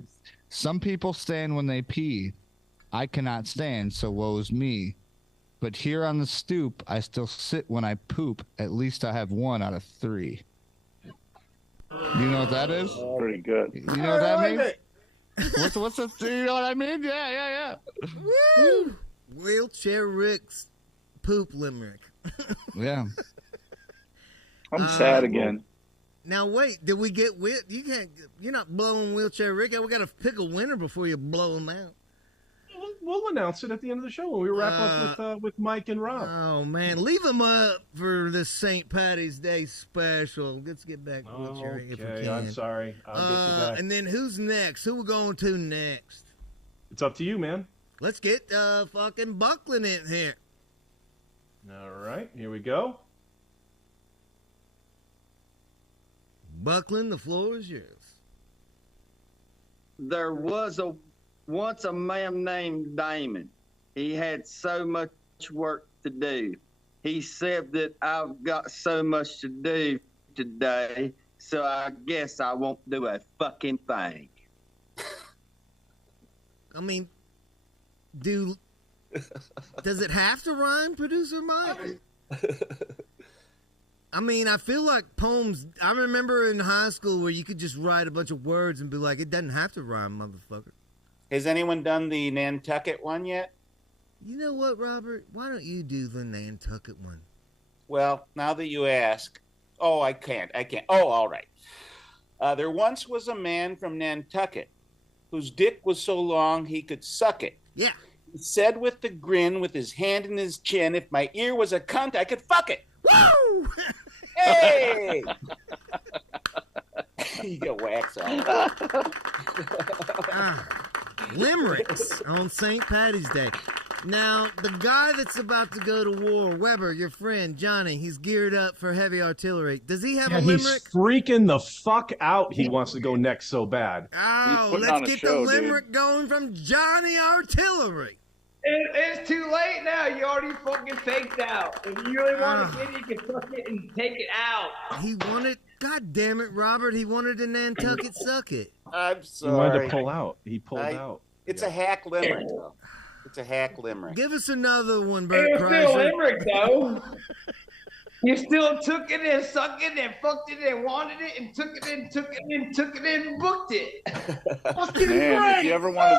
Some people stand when they pee. I cannot stand, so woe's me. But here on the stoop, I still sit when I poop. At least I have 1 out of 3. You know what that is? Pretty good. You know what that means? What's the? You know what I mean? Yeah. Woo! Wheelchair Rick's poop limerick. Yeah. I'm sad again. Now wait, did we get you're not blowing Wheelchair Rick out. We got to pick a winner before you blow him out. We'll announce it at the end of the show when we wrap up with Mike and Rob. Oh man, leave them up for this St. Patty's Day special. Let's get back to Wheelchair Rick if we can. I'm sorry. I'll get you back. And then who's next? Who we going to next? It's up to you, man. Let's get fucking Buckland in here. All right, here we go. Buckland, the floor is yours. There was once a man named Damon. He had so much work to do. He said that I've got so much to do today, so I guess I won't do a fucking thing. I mean, does it have to rhyme, producer Mike? I mean, I feel like poems. I remember in high school where you could just write a bunch of words and be like, it doesn't have to rhyme, motherfucker. Has anyone done the Nantucket one yet? You know what, Robert? Why don't you do the Nantucket one? Well, now that you ask. Oh, I can't. Oh, all right. There once was a man from Nantucket whose dick was so long he could suck it. Yeah. He said with a grin, with his hand in his chin, if my ear was a cunt, I could fuck it. Woo! Hey! You get wax on. Limericks on St. Patty's Day. Now, the guy that's about to go to war, Weber, your friend, Johnny, he's geared up for heavy artillery. Does he have a limerick? He's freaking the fuck out. He wants to go next so bad. Oh, let's get the limerick going from Johnny Artillery. It's too late now. You already fucking faked out. If you really want to get it, you can fuck it and take it out. He wanted, God damn it, Robert, he wanted a Nantucket suck it. I'm sorry. He wanted to pull out. He pulled out. It's a hack limerick, though. It's a hack limerick. Give us another one, Bert It's Kreischer. still limerick, though. You still took it and sucked it and fucked it and wanted it and took it and took it and took it and booked it. Fucking Man, great. if you ever wanted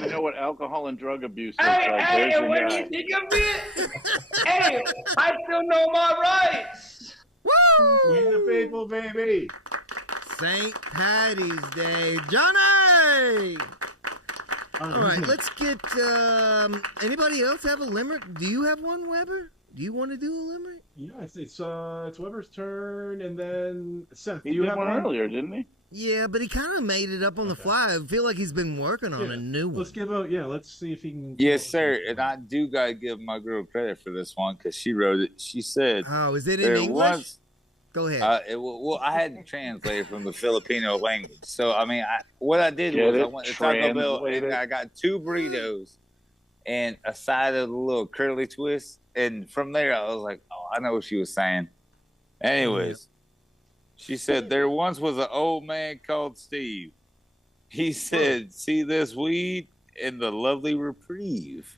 to know what alcohol and drug abuse looks like, there's Hey, your when guy. you think of it, hey, I still know my rights. Woo! We the people, baby. St. Patty's Day. Johnny! All right, let's get, anybody else have a limerick? Do you have one, Weber? Do you want to do a limerick? Yeah, it's Weber's turn, and then Seth. He Do you did have one earlier, didn't he? Yeah, but he kind of made it up on the fly. I feel like he's been working on a new one. Let's let's see if he can. Yes, sir. And I do gotta give my girl credit for this one because she wrote it. She said, "Oh, is it in there English?" Go ahead. Well, I had to translate it from the Filipino language. So, I mean, what I did was I went to Taco Bell and I got 2 burritos and a side of the little curly twist. And from there, I was like, oh, I know what she was saying. Anyways, she said, there once was an old man called Steve. He said, see this weed in the lovely reprieve.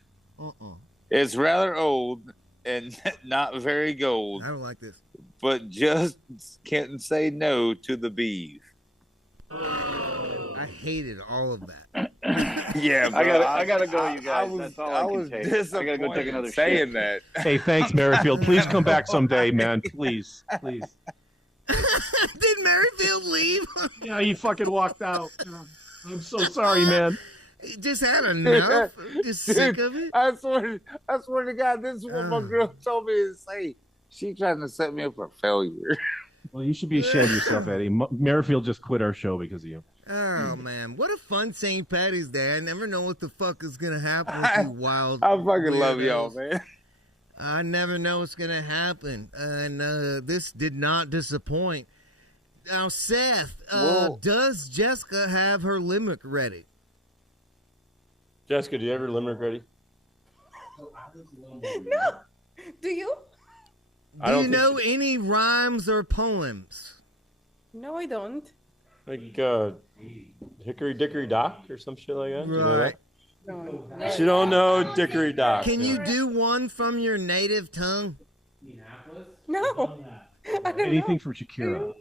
It's rather old and not very gold. I don't like this. But just can't say no to the beef. I hated all of that. Yeah, bro, I gotta go, you guys. That's all I can take. I gotta go take another saying shit. that. Hey, thanks, Merrifield. Please come back someday, man. Please. Did Merrifield leave? Yeah, he fucking walked out. I'm so sorry, man. He just had enough. Just sick of it. I swear to God, this is what my girl told me to say. She trying to set me up for failure. Well, you should be ashamed of yourself, Eddie. Merrifield just quit our show because of you. Oh, man. What a fun St. Patty's Day. I never know what the fuck is going to happen with you wild. I fucking love weirdos. y'all, man. I never know what's going to happen. And this did not disappoint. Now, Seth, does Jessica have her limerick ready? Jessica, do you have your limerick ready? No. Do you? Do you know any rhymes or poems? No, I don't. Like Hickory Dickory Dock or some shit like that? Do you know Right. that? She don't know Dickory Dock. Can you do one from your native tongue? No. I don't Anything know. from Shakira.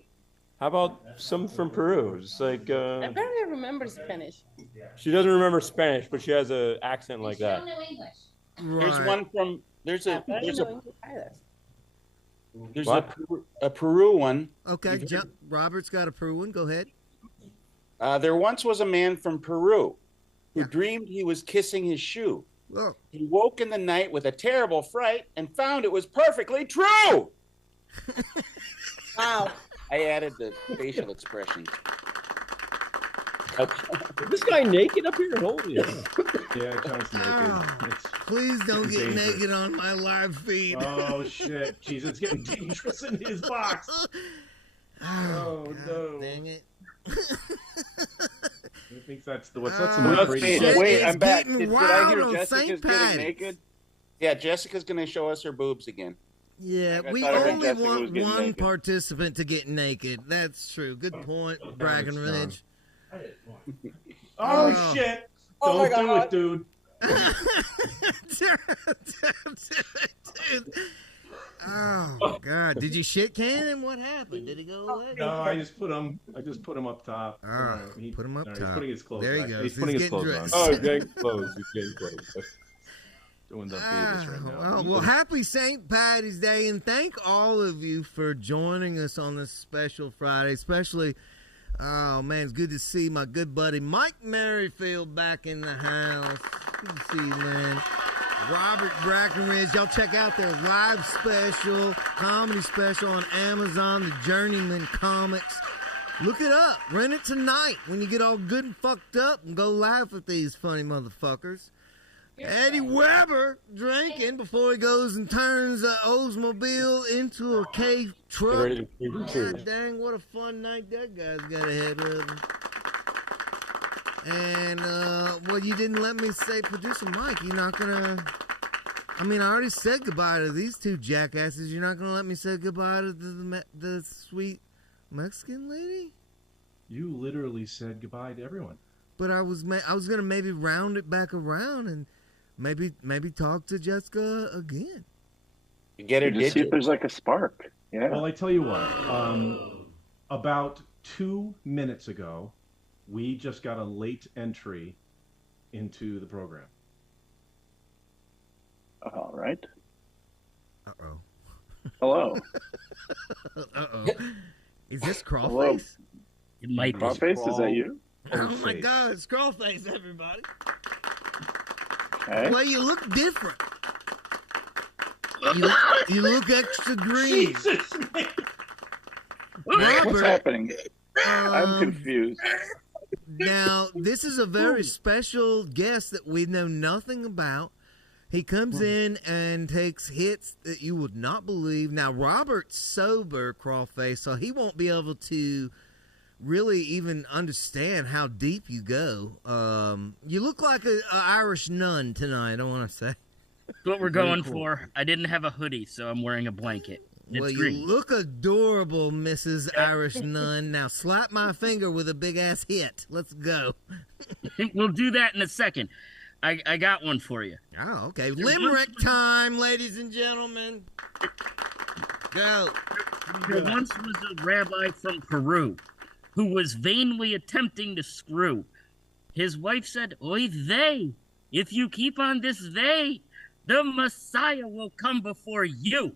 How about some from Peru? Just like I barely remember Spanish. she doesn't remember Spanish, but she has an accent like that. There's one from there's a What? a Peru one. Okay, Robert's got a Peru one. Go ahead. There once was a man from Peru who dreamed he was kissing his shoe. Oh. He woke in the night with a terrible fright and found it was perfectly true. Wow. I added the facial expressions. Is this guy naked up here? Holy Yeah, John's naked. Please don't get dangerous. naked on my live feed. Oh, shit. Jeez, it's getting dangerous in his box. Oh, no. Dang it. I think that's the what's the Oh, most shit, rated. Wait, it's I'm back. getting Did I wild hear on Jessica's St. getting Patty's. naked? Yeah, Jessica's going to show us her boobs again. Yeah, I we thought I heard only Jessica was want getting one naked. participant to get naked. That's true. Good point, Bragging it's Ridge. Oh, shit! Oh, my Don't do God. it, dude. Dude. Oh God! Did you shit can him? What happened? Did he go away? No, I just put him up top. All right, put him up top. He's putting his clothes. There he back. goes. He's putting his getting clothes dressed. on. Oh, he's getting close. He's getting close. Doing the Beavis right now. Well, happy St. Patty's Day, and thank all of you for joining us on this special Friday. Especially, oh man, it's good to see my good buddy Mike Merrifield back in the house. Good to see you, man. Robert Brackenridge, y'all check out their live special, comedy special on Amazon, The Journeyman Comics. Look it up. Rent it tonight when you get all good and fucked up and go laugh at these funny motherfuckers. Eddie Weber drinking before he goes and turns Oldsmobile into a K truck. God dang, what a fun night that guy's got ahead of him. And, well, you didn't let me say Producer Mike. You're not gonna... I mean, I already said goodbye to these two jackasses. You're not gonna let me say goodbye to the sweet Mexican lady? You literally said goodbye to everyone. But I was gonna maybe round it back around and maybe talk to Jessica again. You get her, just see if there's like a spark. Yeah. Well, I tell you what. About 2 minutes ago, we just got a late entry into the program. All right. Uh-oh. Hello. Uh-oh. Is this Crawlface? It might be. Crawlface, is that you? Oh my God, it's Crawlface, everybody. Okay. Well, you look different. You look extra green. Jesus, Robert, what's happening? I'm confused. Now, this is a very special guest that we know nothing about. He comes in and takes hits that you would not believe. Now, Robert's sober, Crawlface, so he won't be able to really even understand how deep you go. You look like an Irish nun tonight, I want to say. That's what we're going for. I didn't have a hoodie, so I'm wearing a blanket. It's Well, green. you look adorable, Mrs. Irish Nun. Now slap my finger with a big-ass hit. Let's go. We'll do that in a second. I got one for you. Oh, okay. Limerick time, ladies and gentlemen. Go. There once was a rabbi from Peru who was vainly attempting to screw. His wife said, "Oy vey, if you keep on this way, the Messiah will come before you."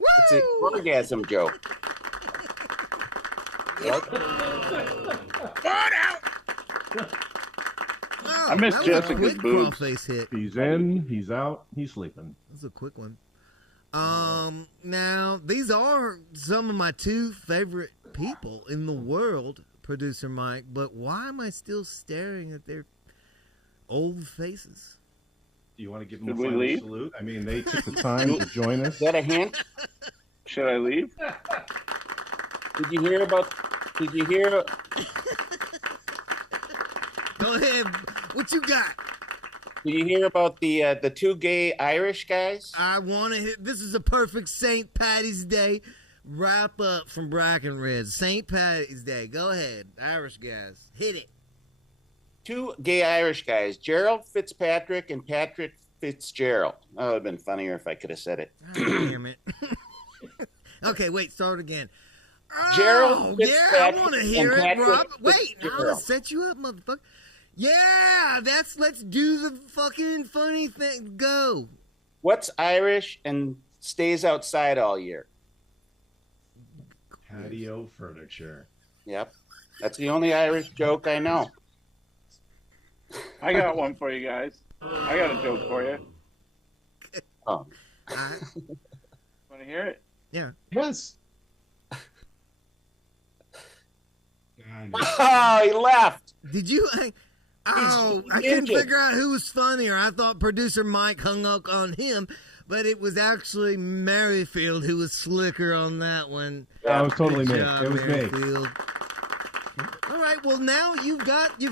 It's an orgasm joke. Oh, I miss that was a Jessica's quick boobs. Crawlface hit. He's in, he's out, he's sleeping. That's a quick one. Now, these are some of my two favorite people in the world, Producer Mike, but why am I still staring at their old faces? Do you want to give them Should a we final leave? salute? I mean, they took the time to join us. Is that a hint? Should I leave? Did you hear? Go ahead. What you got? Did you hear about the two gay Irish guys? I want to hit. This is a perfect St. Patty's Day wrap up from Brackenridge. St. Patty's Day. Go ahead. Irish guys. Hit it. Two gay Irish guys, Gerald Fitzpatrick and Patrick Fitzgerald. Oh, it would have been funnier if I could have said it. Oh, damn it. Okay, wait. Start again. Gerald Yeah, I Fitzpatrick want to hear and it, Patrick Rob. Wait, I'm Fitzgerald. gonna set you up, motherfucker. Yeah, let's do the fucking funny thing. Go. What's Irish and stays outside all year? Patio furniture. Yep. That's the only Irish joke I know. I got one for you guys. I got a joke for you. Oh. Want to hear it? Yeah. Yes. Oh, he left. Did you? Oh, I couldn't injured. figure out who was funnier. I thought Producer Mike hung up on him, but it was actually Merrifield who was slicker on that one. That was totally Good me. job, It was me. Merrifield. All right, well now you've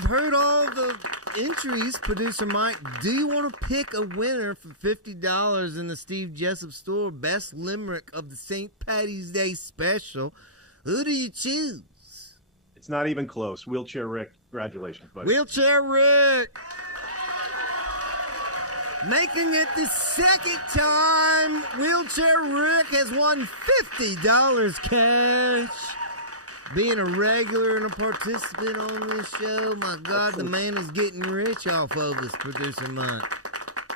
heard all the entries, Producer Mike. Do you want to pick a winner for $50 in the Steve Jessup store? Best limerick of the St. Patty's Day special. Who do you choose? It's It's not even close. Wheelchair Rick, congratulations, buddy. Wheelchair Rick. Making it the second time, Wheelchair Rick has won $50 cash. Being a regular and a participant on this show, my God, the man is getting rich off of us, producer Mike.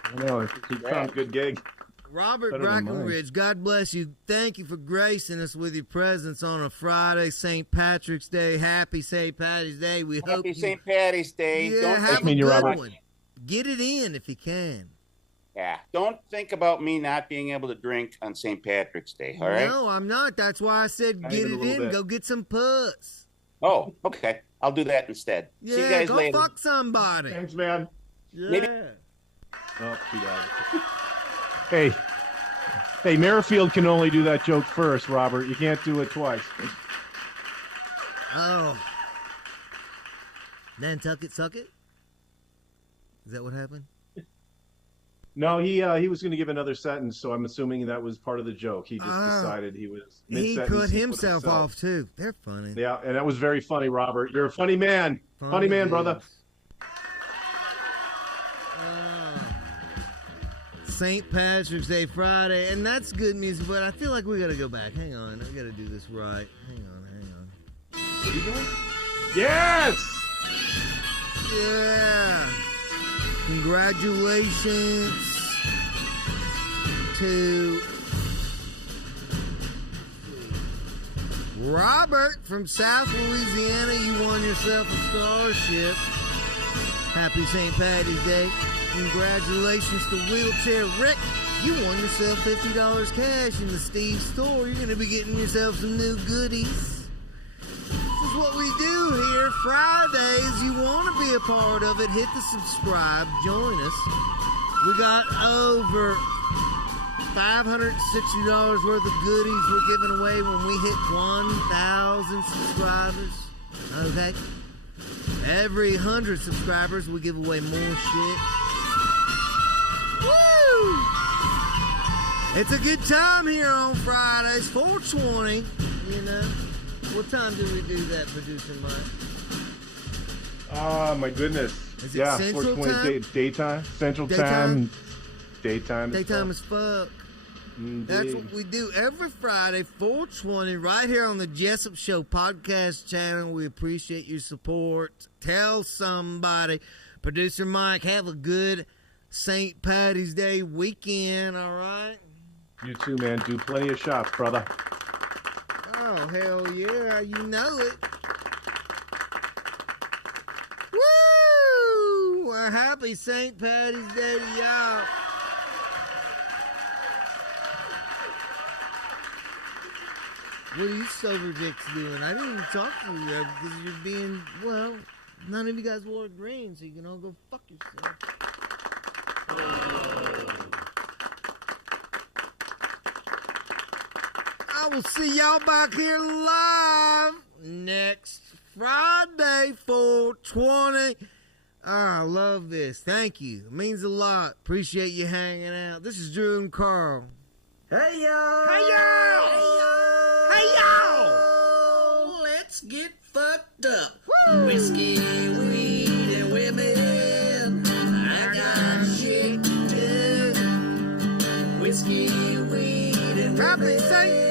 I know, he found a good gig. Robert Better than mine. Brackenridge, God bless you. Thank you for gracing us with your presence on a Friday, St. Patrick's Day. Happy St. Patty's Day. We hope Happy St. Patty's Day. Yeah, Don't have think- a good one. Get it in if you can. Yeah, don't think about me not being able to drink on St. Patrick's Day, all right? No, I'm not. That's why I said Not get even it a little in. bit. Go get some puss. Oh, okay. I'll do that instead. Yeah, See you guys go later. fuck somebody. Thanks, man. Yeah. Maybe- Oh, too bad. Hey, Merrifield can only do that joke first, Robert. You can't do it twice. Oh. Nantucket suck it? Is that what happened? No, he was going to give another sentence, so I'm assuming that was part of the joke. He just decided he was He mid-sentence, cut put himself off, too. They're funny. Yeah, and that was very funny, Robert. You're a funny man. Funny man, brother. St. Patrick's Day Friday, and that's good music, but I feel like we got to go back. Hang on. We got to do this right. Hang on. What are you doing? Yes! Yeah. Congratulations to Robert from South Louisiana. You won yourself a scholarship. Happy St. Patty's Day. Congratulations to Wheelchair Rick. You won yourself $50 cash in the Steve store. You're going to be getting yourself some new goodies. This is what we do here. Fridays, you want to be a part of it, hit the subscribe, join us. We got over $560 worth of goodies we're giving away when we hit 1,000 subscribers. Okay? Every 100 subscribers, we give away more shit. Woo! It's a good time here on Fridays, 420, you know. What time do we do that, producer Mike? Oh, my goodness. Is it yeah, Central 420 Time? daytime. Central Daytime? Time. Daytime. Daytime as fuck. That's what we do every Friday, 420, right here on the Jessup Show podcast channel. We appreciate your support. Tell somebody. Producer Mike, have a good St. Patty's Day weekend, all right? You too, man. Do plenty of shots, brother. Oh, hell yeah, you know it. Woo! Well, happy St. Patty's Day to y'all. What are you sober dicks doing? I didn't even talk to you yet because you're being, well, none of you guys wore green, so you can all go fuck yourself. I will see y'all back here live next Friday, 420. I love this. Thank you. It means a lot. Appreciate you hanging out. This is Drew and Carl. Hey, y'all. Hey, y'all. Hey, y'all. Let's get fucked up. Woo. Whiskey, weed, and women. I got shit to do. Whiskey, weed, and women. Happy St.